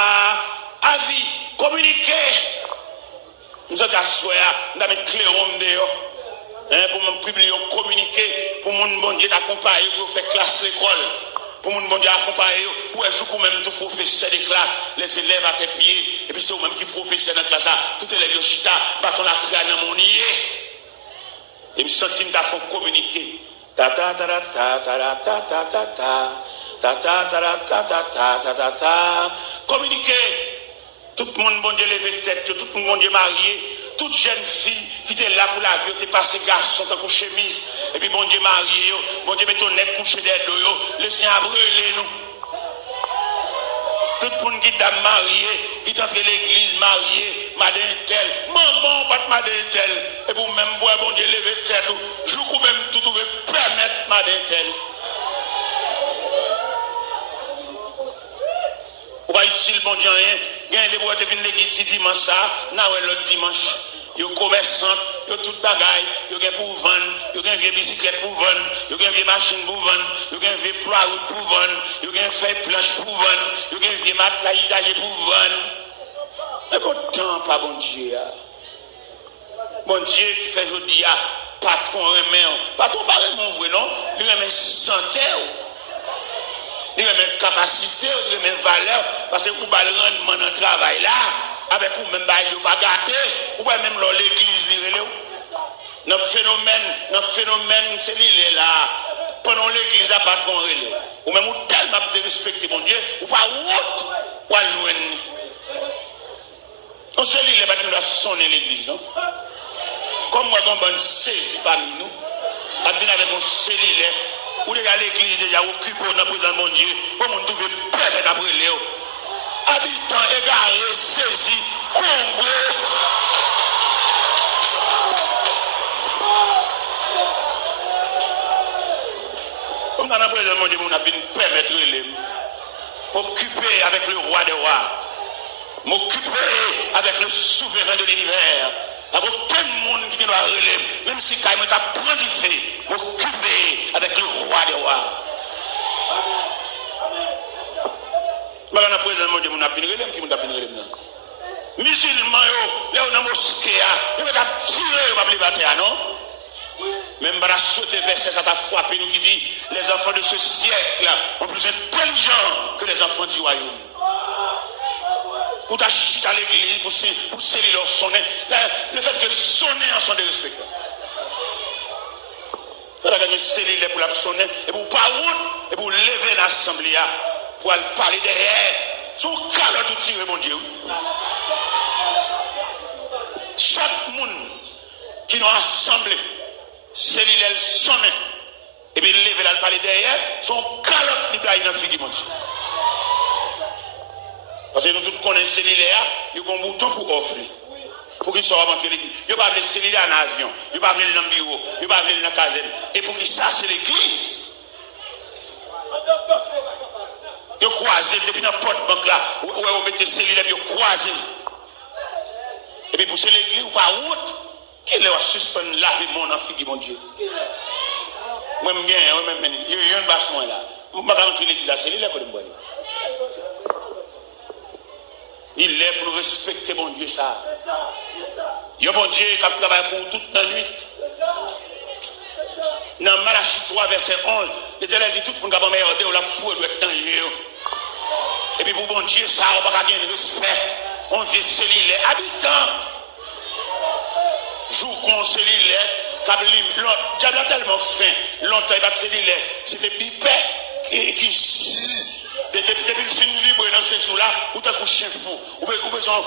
avis, communiquer. Nous sommes assoyés, nous avons cléon dehors. Pour me publier, communiquer, pour mon bon Dieu d'accompagner, pour faire classe l'école. Pour mon bon Dieu accompagner, pour jouer même tout professeur de classe, les élèves à tes pieds, et puis c'est vous-même qui professeur dans la classe, tout les élèves chita, bâton la crâne dans mon nier. Et me sentis me faire communiquer. Ta ta ta ta ta ta ta ta ta ta ta ta ta ta ta ta ta ta. Communiquer. Tout le monde bon Dieu levé tête, tout le monde bon Dieu marié, toute jeune fille qui était là pour la vie, qui passé garçon dans chemise, et puis bon Dieu marié, bon Dieu met ton nez couché derrière nous, laissez brûler nous. Tout le monde qui est marié, qui est entré l'église marié, madame tel, maman, pas madame tel, et pour même boire, bon Dieu, lever tête, je vous même tout trouver permettre madame tel. Ou pas utile, bon Dieu, rien, gagne des boîtes de venir l'église dimanche, ça, n'a pas l'autre dimanche. Yo commerçant, yo tout bagaille, yo gen pour vendre, yo gen vieux bicyclette pour vendre, yo gen vieux machine pour vendre, yo gen vieux plywood pour vendre, yo gen fait planche pour vendre, yo gen vieux matelas usagé pour vendre. Mais pourtant pas bon Dieu. Bon Dieu qui fait aujourd'hui patron remet, patron pas remet vrai non, il remet santé, il remet capacité, il remet valeur parce que vous pas le rendement dans le travail là. Avec vous même il pas gâté ou pas même l'église lire notre phénomène c'est l'île là pendant l'église à patron relais ou même tellement de respecter mon Dieu, ou pas route, ou à loin. On se lit, les bâtiments doivent sonner l'église, non? Comme moi, on bonne saisie parmi nous, à venir avec mon cellulaire, ou les gars l'église déjà occupée dans la présence de mon Dieu, pour mon trouver permettre après Léo. Habitants égarés, saisis, Congo. Comme dans la présence de mon Dieu, on a bien permettre de m'occuper avec le roi des rois, m'occuper avec le souverain de l'univers. Avec aucun monde qui doit relever, même si quand même t'as prendre du fait, m'occuper avec le roi des rois. Dans la présence de mon Dieu, on a bien relève, qui m'a bien relève. Musulmans, là on a mosquée, ils vont tirer, ils vont les battre, non? Même dans la sauté verset, ça t'a frappé, nous qui dit, les enfants de ce siècle sont plus intelligents que les enfants du royaume. Pour t'acheter à l'église, pour sceller leur sonnet. Le fait que le sonnet en sont des respectants. Vous avez scellé pour la sonner, et pour parler, et pour lever l'assemblée, pour aller parler derrière. Son calotte tout tiré, mon Dieu. Chaque monde qui nous a assemblé, scellé le sonnet, et puis lever la parler derrière, son calotte qui va dans la figure, mon Dieu. Parce que nous tous connaissons cellulaire, il y a un bouton pour offrir. Pour qu'il soit rentré l'église. Il n'y a pas de cellulaire en avion, il n'y a pas de dans le bureau, il n'y a pas de dans la caserne. Et pour qu'il ça, c'est l'église. Il y a croisé, depuis dans la porte-banque là, où on met le cellulaire, il y a croisé. Et puis pour c'est l'église ou pas route, qui est suspendre laver mon enfant, mon Dieu. Moi, je gagne, il y a un basson là. Je ne vais pas rentrer l'église, c'est l'église que je me il est pour respecter mon Dieu ça. Il y a bon Dieu qui travaille pour toute la nuit. Dans Malachie 3, verset 11, l'Éternel dit tout le monde qui a merdé ou la foi doit être dans l'eau. Et puis pour bon Dieu ça, on ne va pas gagner de respect. On vient sceller les habitants. Jour qu'on sceller les, le diable a tellement faim. Longtemps il va sceller les. C'était bipé qui depuis le film vibre dans ce jour-là, ou t'as couché fou, ou besoin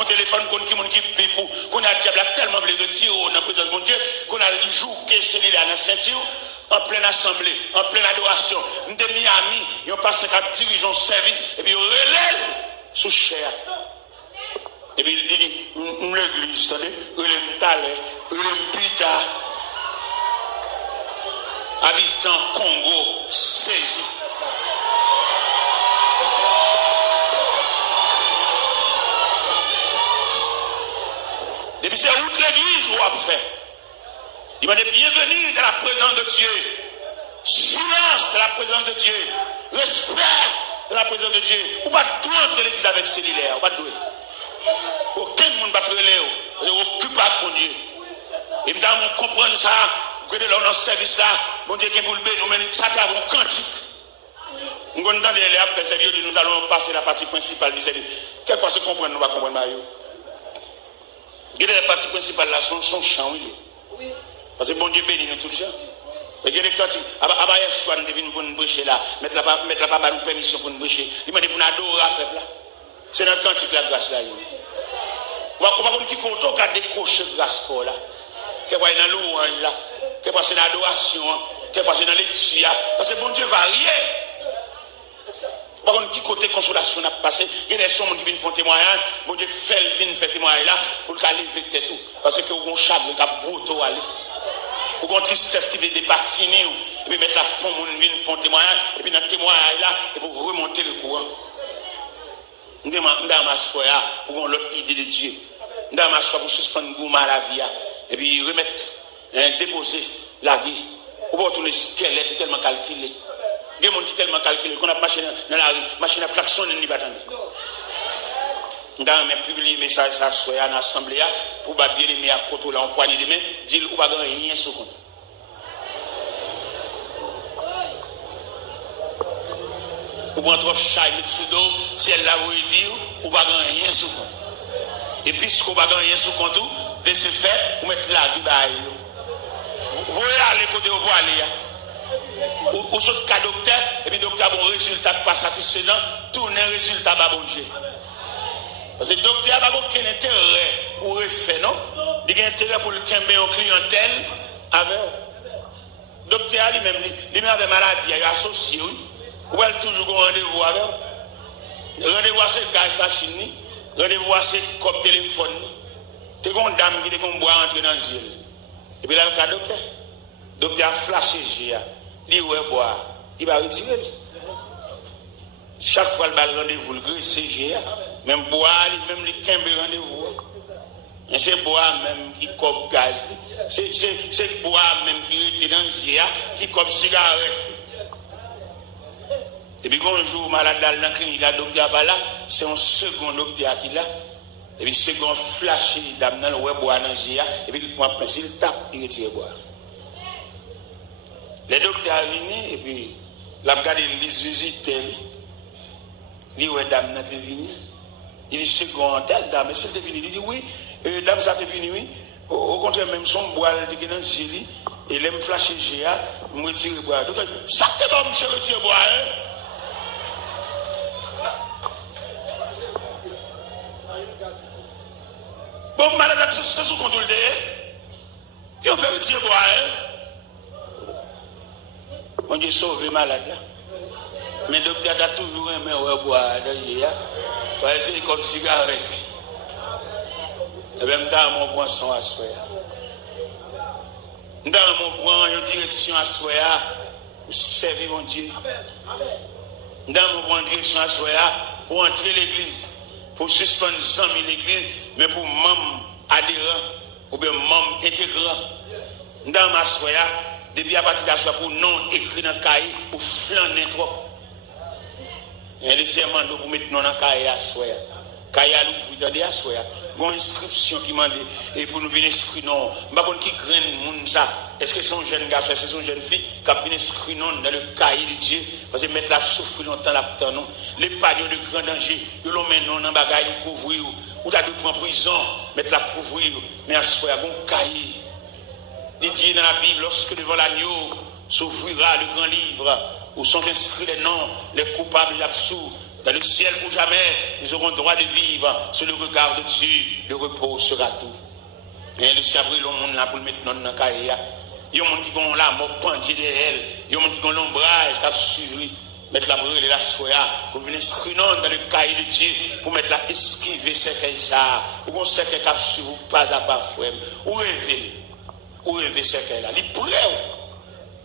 un téléphone qui bip, qu'on a le diable tellement voulu retirer dans la présence de mon Dieu, qu'on a le jour qui est scellé dans la ceinture, en pleine assemblée, en pleine adoration. Nous sommes Miami, ils ont passé 4 dirigeants service, et puis ils relèvent sous chair. Et puis il dit, l'église, attendez, relève Talé, relève Pita, habitant Congo, saisi. Depuis c'est où l'église où a fait. Il m'a dit bienvenue dans la présence de Dieu. Silence de la présence de Dieu. Respect de la présence de Dieu. Ou pas tout entrer l'église avec cellulaire. Ou pas doué. Aucun monde ne va te relayer. Vous êtes occupé mon Dieu. Et maintenant, on comprend ça. Vous êtes là dans le service là. Mon Dieu, qui est pour le bénir. Ça fait un cantique. Nous allons entendre les après cette vidéo. Nous allons passer la partie principale. Quelquefois, se comprendre, nous ne va comprendre Mario. Il y a les parties principales là, sont chants, oui. Parce que bon Dieu bénit nous tout le temps. Il y a des cantiques. Hier soir, nous devons nous boucher là. Mettre la pas nous permission pour nous boucher. Il m'a dit pour nous adorer le peuple là. C'est notre cantique la grâce là. On va comme qui compte au cas décrocher grâce pour là. Quelquefois c'est dans l'ouange là. Quelquefois c'est dans l'adoration. Quelquefois c'est dans l'étude. Parce que bon Dieu varie. Par contre, qui côté consolation n'a passé, il y a des gens qui viennent faire témoignage, mon Dieu fait faire témoignage là, pour le cas lever tout. Parce que vous avez un chagrin qui a beau aller. Vous avez une tristesse qui n'est pas finie, et puis mettre la fond, vous venez faire témoignage, et puis dans le témoignage là, et pour remonter le courant. Nous avons ma soeur pour avoir l'autre idée de Dieu. Nous avons ma soeur pour suspendre le gourmand à la vie, et puis remettre, déposer la vie. Ou pour retourner squelette tellement calculé. Il y a des gens qui sont tellement calculés qu'on a machine dans la rue, machine à klaxon, ils ne pas attendre. Nous avons publié un message à l'Assemblée pour bien aimer à côté là en poignée de main, dire qu'il n'y a pas rien sur compte. Pour prendre trop chat et mettre sous dos, si elle l'a voulu dire, il n'y a pas rien sur compte. Et puisqu'il n'y a pas rien sur compte, de ce fait, vous mettez la vie. Vous voyez aller côté où vous allez. Ou saute qu'à docteur, et puis docteur bon résultat pas satisfaisant, tourner résultat pas bon Dieu. Parce que le docteur n'a pas aucun intérêt pour refaire, non? Il a intérêt pour le camber en clientèle avec. Le docteur lui-même, lui-même avait maladie, il est associé, oui. Ou elle toujours un rendez-vous avec. Rendez-vous à cette gaz machine, rendez-vous à cette cop téléphone. Tu as une dame qui est boire entrer dans le ciel. Et puis là, le docteur. Le docteur a flashé, il va boire, il va retirer. Chaque fois, il va le rendez-vous, le GCG, même boire, même les 15 rendez-vous. C'est boire même qui coupe gaz. C'est boire même qui était dans le GA, qui coupe cigarette. Et puis, quand un jour, malade dans la clinique, le docteur n'est pas là, c'est un second docteur qui est là. Et puis, second flash, il a dans le web boire dans le GA, et puis, il prend un il tape, il retire boire. Les docteurs sont venus, et puis, la regardé les visites. Il dit, ouais, dame, n'a-t-il venu? Il dit, second, telle dame, est-ce qu'elle est venue? Il dit, oui, dame, ça t'est venu, oui. Au contraire, même son bois, il était dans le ciel, et il aime flasher GA, il me retire le bois. Donc, ça t'est bon, monsieur, retire le bois, hein? Bon, malade, c'est sous contrôle de. Qui ont fait retirer le bois, hein? On dit sauver malade là. Mais le docteur a toujours aimé boire dans le GA. C'est comme cigarette. Et même dans mon poisson à soi. Dans mon point, une direction à soi pour servir mon Dieu. Dans mon point, direction à soi pour entrer l'église, pour suspendre 100 000 l'église, mais pour membres adhérents ou bien membres intégrants. Dans ma soya, depuis à partir de la soya, pour non écrit dans le cahier, pour flâner trop. Il y a des serments pour mettre non dans le cahier à soya. Cahier à l'ouvrir dans la soya. Il y a une inscription qui m'a dit, et pour nous venir inscrire non, je ne sais pas qui graine monde ça. Est-ce que c'est un jeune garçon, est-ce que c'est une jeune fille qui a venu inscrire non dans le cahier de Dieu? Parce que mettre la souffrir longtemps là pour non. Les pagnos de grand danger, ils l'ont mis non dans le bagage, ils couvrir. Ou tu as dû prendre prison, mettre la couvrir. Mais à soya, bon cahier. Il dit dans la Bible, lorsque devant l'agneau s'ouvrira le grand livre, où sont inscrits les noms, les coupables, les absous, dans le ciel pour jamais, ils auront le droit de vivre sur le regard de Dieu, le repos sera tout. Et le ciel le monde là pour le mettre dans le cahier. Il y a des gens qui ont la mort pendue de elle, il y a des gens qui ont l'ombrage qui a suivi, mettre la brûle et la soya, pour venir inscrire dans le cahier de Dieu, pour mettre la esquiver ce qu'elle ça, ou on sait qu'elle a suivi pas à pas frère, ou rêver. Ou rêver ce qu'elle a. Il est prêt.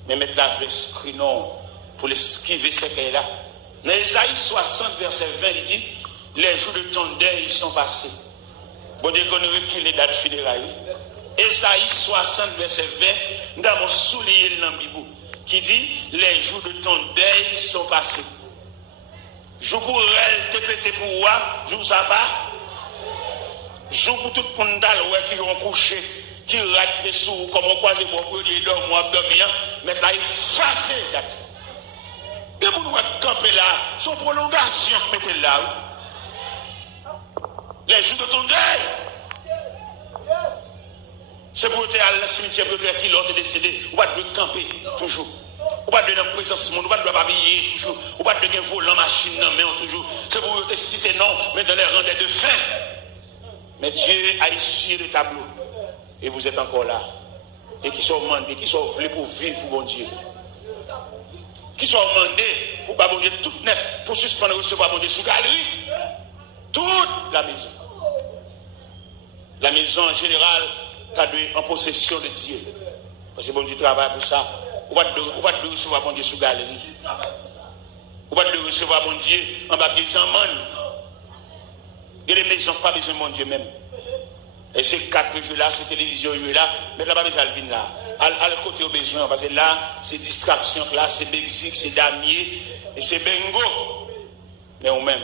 Mais mettre la vraie non pour l'esquiver ce qu'elle a. Dans Ésaïe 60, verset 20, il dit, les jours de ton deuil sont passés. Bon Dieu, qu'on recule les dates funérailles. Ésaïe 60, verset 20, dans mon soulier dans la Bible, qui dit, les jours de ton deuil sont passés. Jour pour elle, te pété pour moi, jour ça va. Jour pour tout le monde qui vont coucher. Qui rate des sous, comme on croise beaucoup de l'homme, moi, dormir, mais là, effacé. Que vous nous camper là, son prolongation, mettez là. Les jours de ton deuil. C'est pour te aller dans le cimetière, pour te dire qu'il est décédé. Ou pas de camper, toujours. Ou pas de dans la présence du monde, ou pas de habiller, toujours. Ou pas de voler en machine, non, mais toujours. C'est pour te citer non, mais dans les rangs de fin. Mais Dieu a essuyé le tableau. Et vous êtes encore là. Et qui sont demandés, qui sont voulés pour vivre pour bon Dieu. Qui sont demandés pour bon Dieu tout net, pour suspendre et recevoir bon Dieu sous galerie. Toute la maison. La maison en général, tu en possession de Dieu. Parce que bon Dieu travaille pour ça. Ou pas de recevoir bon Dieu sous galerie. Ou pas de recevoir bon Dieu en bas des amants. Et les maisons, pas besoin de mon Dieu même. Et c'est 4 jeux là, c'est télévision jeux là, mais là, pas besoin de venir là. À le côté au besoin, parce que là, c'est distraction, là, c'est Mexique, c'est damier, et c'est bingo. Mais ou même,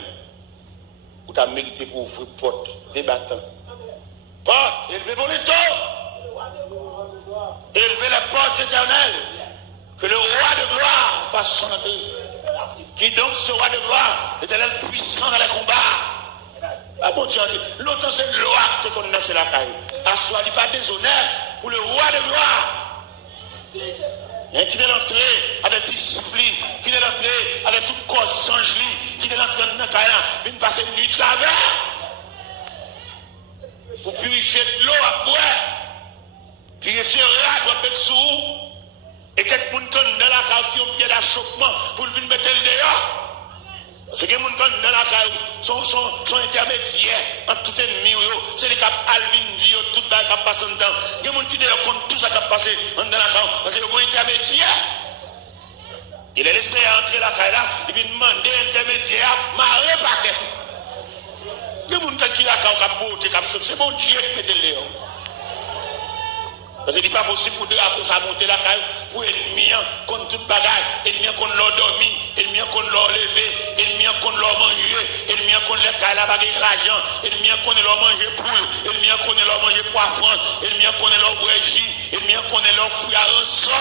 vous avez mérité pour ouvrir porte, débattant. Pas, élevez vos létaux. Élevez la porte éternelle. Que le roi de gloire fasse son entrée. Qui donc ce roi de gloire, l'éternel puissant dans les combats. Ah bon Dieu, l'autre c'est le roi qui connaît la caille. Assois pas déshonneur pour le roi de gloire. Qui est l'entrée à des disciples, qui est l'entrée à des tout cause sangs, qui est l'entrée dans le cas là, vient passer une nuit là pour purifier de l'eau à boire, purifier le doit mettre sous, et quelqu'un dans la cave qui ont pied d'achoppement pour venir mettre le dehors. Parce que les gens dans la cave sont intermédiaires entre tout ennemi, c'est les cap Alvin Dio, tout le monde qui passe en temps. Les gens qui d'ailleurs comptent tout ça qui a passé dans la cave, parce que les gens intermédiaires. Il est laissé entrer la cave là, il vient demander intermédiaire, marrer paquet. Les gens qui la cave qui a beauté, c'est bon Dieu qui met le dehors. Parce que ce n'est pas possible pour deux après ça monter la caille pour ennemi contre toute bagaille, ennemi contre leur dormi, ennemi contre leur lever, ennemi contre leur manger, ennemi contre les cailles la baguette l'argent, ennemi contre leur manger poule, ennemi contre leur manger poisson, ennemi contre leur bougie, ennemi contre leur fruits à ressort.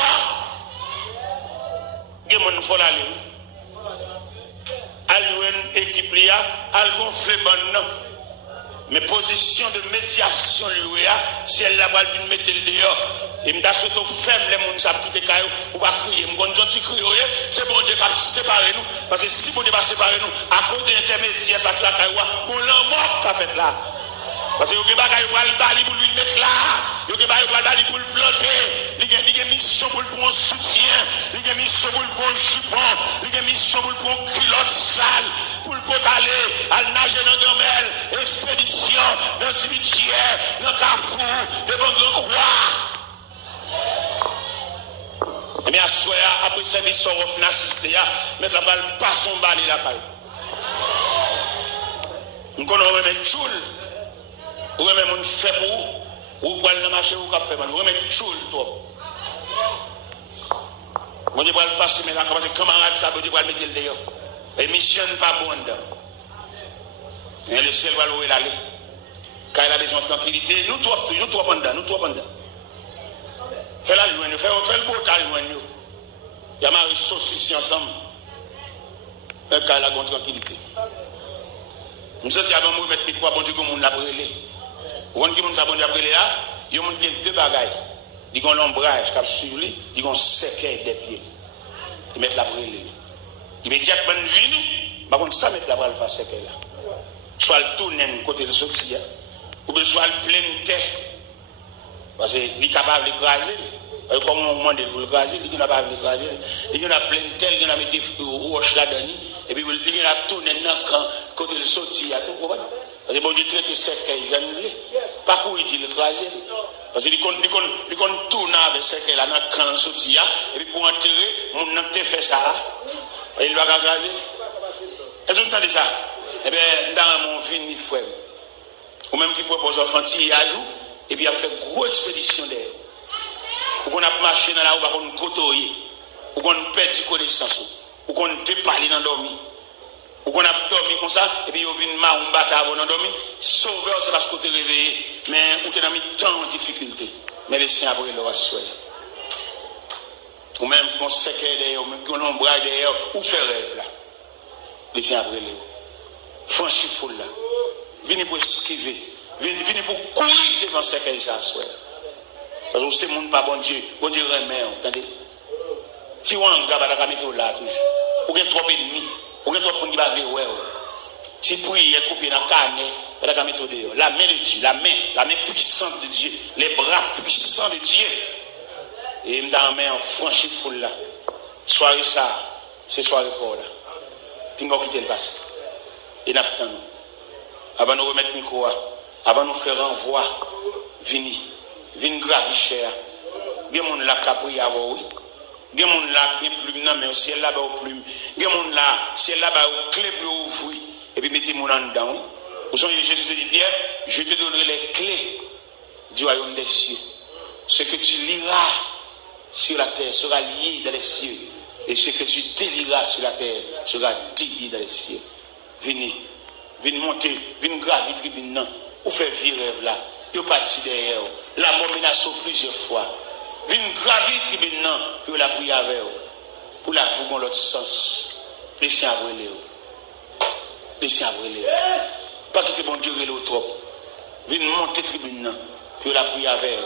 Il y a des gens qui font l'aller. Allouer une équipe là, al gonfler bonne. Mais position de médiation, si elle n'a pas vu mettre le dehors, et m'a surtout ferme les gens qui quitté caillou ou pas crier, m'gon gentil crier, c'est bon Dieu qui a séparé nous parce que si bon Dieu va séparer nous à cause de l'intermédiaire ça la caillou, mon l'amour qu'a fait là. Parce que il bagaille pour le bali pour lui mettre là, il bagaille pour le bali pour le planter, il y a mission pour le prendre soutien, il y a mission pour le prendre jupon, il y a mission pour le prendre culotte sale, pour le aller, à nager dans la gamelle, expédition, dans le cimetière, dans le carrefour, devant le grand croix. Et bien, après service, sur le fin assisté, mettre la balle, pas son balle la balle. Nous connaissons même choule. Ou même on fait pour ou pour le marché ou cap fait mal. Ou même choule toi. Moi je vais le passer mais là parce que camarade ça je vais le mettre le dehors. Et mission pas bon dedans. Et le ciel va louer l'aller. Quand il a besoin de tranquillité, nous trois pendant. Fais la joindre, fais le beau temps joindre. Il y a ma sauce ici ensemble. Quand il a la tranquillité. Nous sommes avant de mettre le micro à bon Dieu comme on l'a brûlé. Quand on a bon Dieu brûlé là, il y a deux bagailles. Ils ont l'ombrage qui a suivi lui, ils ont séqué des pieds. Ils mettent la brûlée. Immédiatement, ils viennent, ça mettre la brûlée face séqué là. Soit le tourner côté de sortie, ou bien soit le plein de terre. Parce qu'il est capable d'écraser. Comme on demande de l'écraser, il est capable d'écraser. Il y a plein de terre, il y a mis roche là-dedans. Et puis il y a tourné côté de sortie. Parce que bon Dieu traite sec, je pas pour il dit l'écraser. Parce qu'il compte tourner avec sec là dans le camp sortie. Et puis pour enterrer, mon n'a pas fait ça. Il doit écraser. Est-ce que vous entendez ça? Eh bien, dans mon vini frère, ou même qui propose un fantillage, et puis il a fait une grosse expédition derrière. Ou qu'on a marché dans la rue, ou qu'on a côtoyé, ou qu'on a perdu connaissance, ou qu'on a déparlé dans le dormi, ou qu'on a dormi comme ça, et puis on vient de battre avant de dormir. Sauveur, c'est parce qu'on est réveillé, mais on est dans tant de difficultés. Mais les siens après leur assoyer. Ou même qu'on séquait derrière, ou même qu'on ombrage derrière, ou faire rêve là. Les siens après leur. Franchis foule là. Venez pour esquiver. Venez pour courir devant ce que j'ai à souhaiter. Parce que c'est monde pas bon Dieu. Bon Dieu remet, entendez? Si on a un gars qui mettre là toujours. Ou bien trop ennemis. Ou bien trop de monde qui va venir. Si prier, couper dans le carnet, qui mettre dehors. La main de Dieu, la main puissante de Dieu. Les bras puissants de Dieu. Et dans la main, franchis foule là. Soirée ça, c'est soirée pour là. Puis on va quitter le passé. Et nous attendons. Avant de nous remettre le micro, avant de nous faire renvoi, venez gravir cher. Il y a des gens qui ont pris avant, oui. Il y a des gens qui ont plume, mais aussi ciel là-bas au plume. Il y a des gens ciel là-bas au clé pour ouvrir. Et puis mettez mon en dedans, oui. Vous savez, Jésus te dit, Pierre, je te donnerai les clés du royaume des cieux. Ce que tu liras sur la terre sera lié dans les cieux. Et ce que tu délieras sur la terre sera délié dans les cieux. Venez monter, venez gravir tribune, ou faire vivre rêve là, vous parti derrière, la mort menace plusieurs fois. Venez gravir tribune, vous la prier avec vous, pour la vous dans l'autre sens. Laissez brûler. Pas quitter bon Dieu trop. Venez monter tribune, vous la prier avec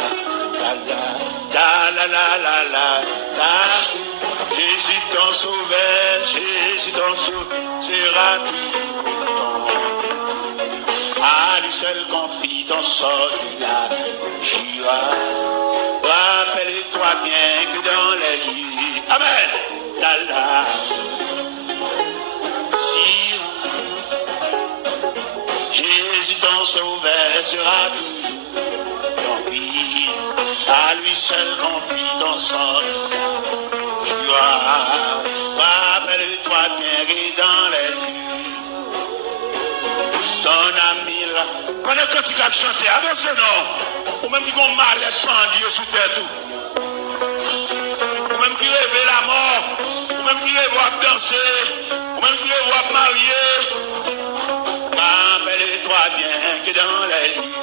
sauveur, Jésus ton sauveur, sera toujours ton. À lui seul confie ton sort, il agira. Rappelle-toi bien que dans les lieux, amen, la la. Jésus ton sauveur sera toujours ton pays. À lui seul confie ton sort. Rappelle-toi bien que dans les lieux, ton ami là. Pendant que tu as chanté, avancez non. Ou même qui ont mal pendu sous terre tout. Ou même qui rêve la mort. Ou même qui rêve danser. Ou même qui rêve marier. Rappelle-toi bien que dans les lieux.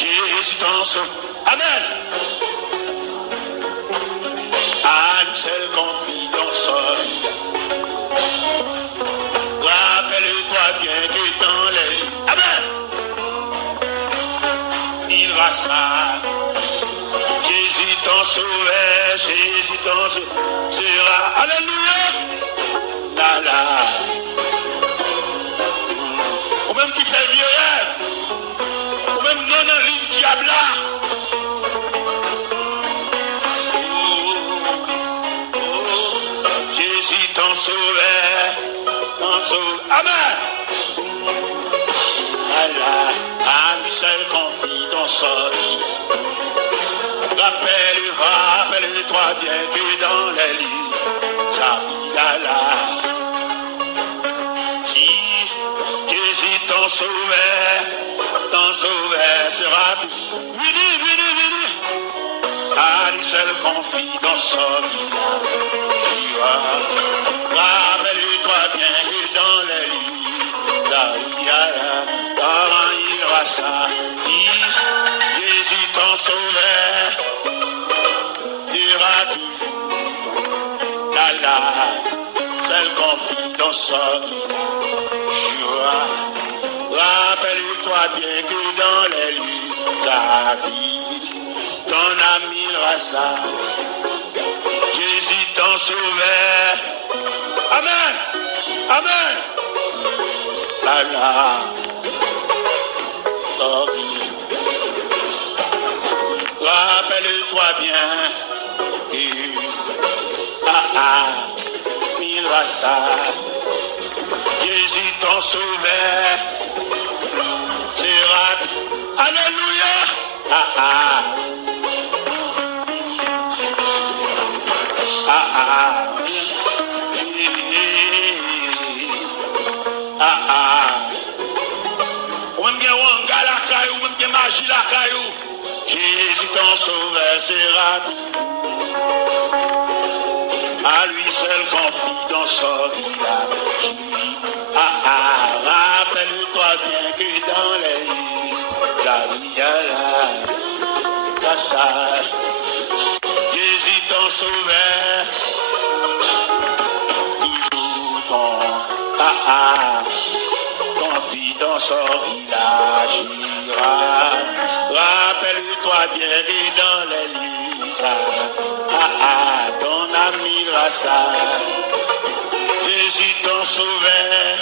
Jésus ton sauveur. Amen. À lui seul confie ton sort. Rappelle-toi bien que dans les lieux. Amen. Il va ça. Jésus ton sauveur, Jésus ton sauveur sera. Alléluia. La la. Ou même qui fait vieux rêve. Ou même non dans l'île diable là. Jésus ton sauveur, ton sauveur. Amen. Allah, à lui seul confie ton sort. Rappelle-toi bien que dans les lits, j'arrive là. Si Jésus ton sauveur sera tout. Vini. À lui seul confie ton sort. Rappelle-toi bien que dans les lits, j'arrive là. Comment il va ça? Jésus ton sauveur dira toujours la seul confie ton sort. Rappelle-toi bien que dans les lieux t'habites ton ami Rassa. Jésus ton sauveur. Amen. Amen. La rappelle-toi bien que il va ça. Jésus ton sauveur sera. Alléluia. Ou même bien wanga la caillou, ou même bien magie la caillou. Jésus ton sauveur sera tout. À lui seul confie ton sort, il a. Rappelle-toi bien que dans les lits, ça. Jésus ton sauveur, toujours ton confie ton sort, il agira. Rappelle-toi bien que dans les lits, ton ami Rassa, Jésus ton sauveur,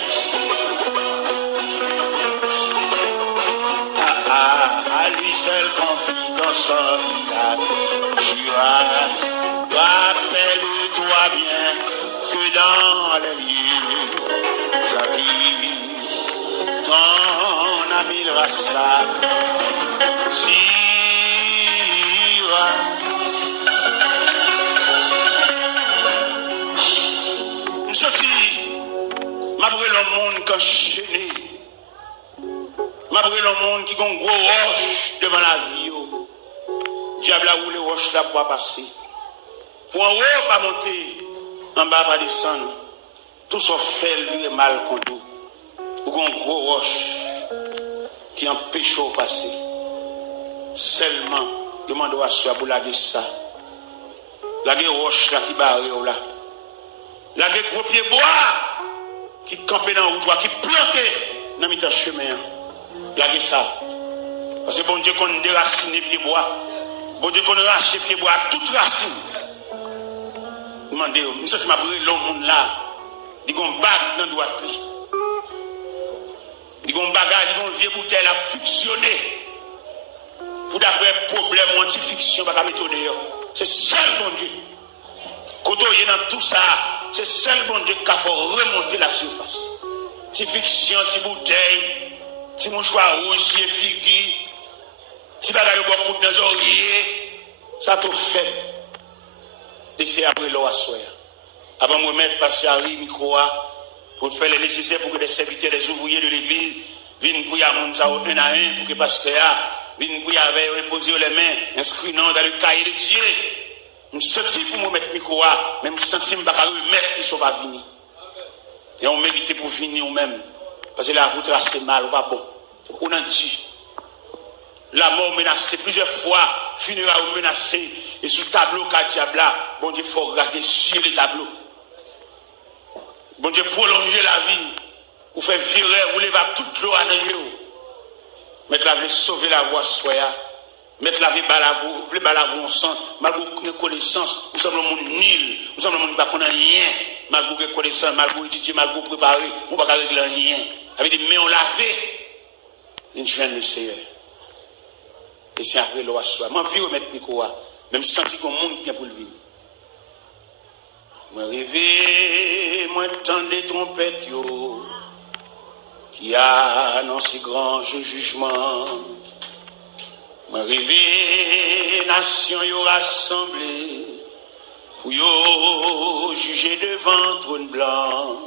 à lui seul confie ton sort, il agira. Rappelle-toi bien que dans les lieux, j'habite ton ami Rassa, m'abré le monde quand chéné. M'abré le monde qui a un gros roche devant la vie. Diable a roulé roche là pour passer. Pour en haut, pas monter. En bas, pas descendre. Tout ça fait lui mal contre vous. Ou un gros roche qui empêche de passer. Seulement, demande à soi pour laguer ça. Laguer roche là qui barre là. Laguer gros pied bois qui campait dans la route, qui plantait dans le chemin. Laguer ça. Parce que bon Dieu qu'on déracine les pieds bois. Bon Dieu qu'on arrache les pieds bois à toute racine. Demandez, je sais que ma brûlé l'homme là. Il y a une bague dans le droit de lui. Il y a une bagarre, il y a une vieille bouteille à fonctionner. Pour d'avoir un problème anti-fiction, pas mettre dehors. C'est seul bon Dieu. Quand on est dans tout ça, c'est seul bon Dieu qui a fait remonter la surface. Si fiction, si bouteille, si mouchoir rouge, si figue, si bagaille beaucoup dans les oreillers, ça te fait. D'essayer après l'eau à soir. Avant de me mettre passer à Harry micro pour faire le nécessaire pour que les serviteurs, les ouvriers de l'église viennent pour y avoir un à un, pour que le pasteur vienne pour y avoir imposé les mains, inscrit dans le cahier de Dieu. Je me sens pour me mettre micro, même je sens que je ne vais pas remettre, ils ne sont pas venus. Et on mérite pour finir nous-mêmes. Parce que là, vous tracez mal, ou pas bon. On a dit. La mort menacée, plusieurs fois, funérailles menacées. Et sous le tableau qu'a diable là, bon Dieu, il faut regarder sur les tableaux. Bon Dieu, prolonger la vie. Ou faire virer, vous levez toute l'eau à l'eau. Mettre la vie, sauver la voie, soya. Mettre la vie, balavou, on sent, malgré une connaissance, nous sommes le monde nul, nous sommes le monde qui ne connaît rien, malgré une connaissance, malgré étudier, malgré préparer, on ne peut pas régler rien. Avec des mains, on lavé, une jeune le Seigneur. Et c'est après l'eau à soi. Moi, je vais remettre Nicolas, même senti comme monde qui vient pour le vivre. Moi, rêver, moi, entendre des trompettes, qui annoncent grand jugement. Moi, rêver, nation, yo rassemblée, pour yo juger devant trône blanc.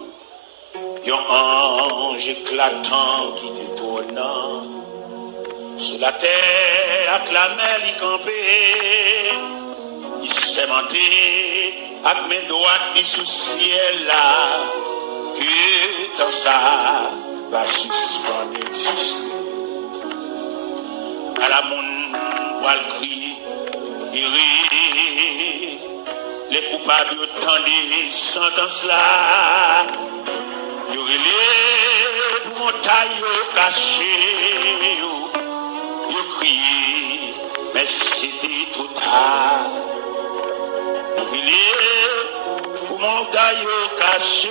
Yon ange éclatant qui t'étonnant. Sur la terre, acclamait l'y camper. Il s'est menté, avec mes droites, il sous ciel là. Que dans ça va suspendre exister. À la monde, pour le cri, il rit. Les coupables attendent sentences là. Il y aurait les montagnes cachées. Il criait, mais c'était trop tard. Il y aurait les montagnes cachées.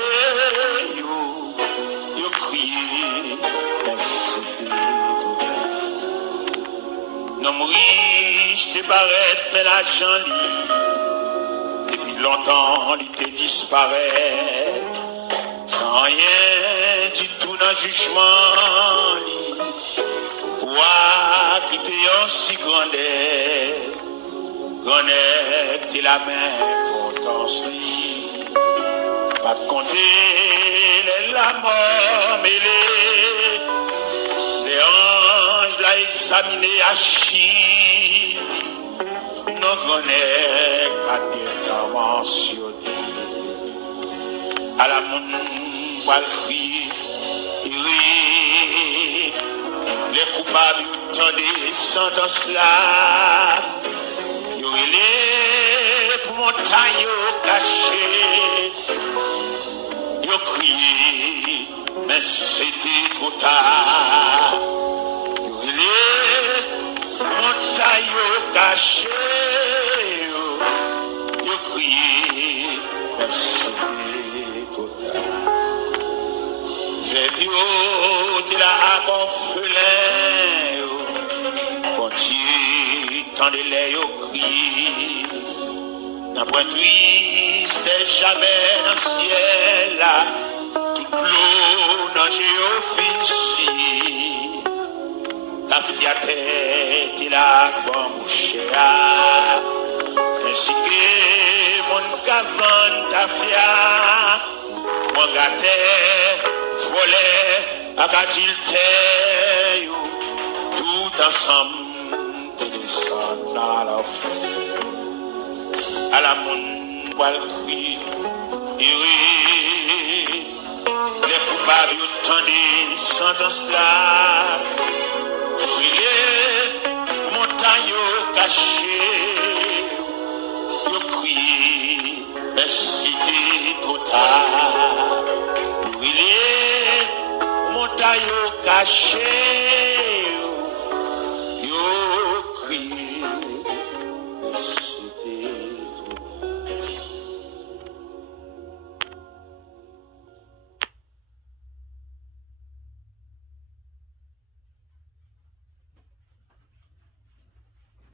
Il criait, mais c'était trop tard. L'homme riche te paraît, mais l'argent lit. Depuis longtemps, il te disparaît. Sans rien du tout dans le jugement. Toi qui t'es en si grandeur. Grandeur, t'es la même potence. Pas de compter la mort mêlée. Les anges l'ont examiné à Chine. Nos grandeurs, pas d'intervention. À la monde, va le crier, il rit. Les coupables, ils entendent sentences là. Ils rit pour montagne cachée. Ils crient, mais c'était trop tard. Ils rit pour montagne cachée. Ils crient, mais c'était j'ai vu t'es là à orphelin, bon Dieu, tendez-les au cri. N'a point triste jamais dans le ciel, toute l'eau dans géophysie. Ta fiaté, t'es là, bon moucher, ainsi que mon cavant ta fia, mon gâté. Volé, adultère, tout ensemble, te descendent à la fin. À la monde, boit le cri, il rit. Les coupables, ils tendent sentences là. Brûlés, montagnes cachées, ils crient, mais c'était trop tard. Brûlés, montagnes cachées.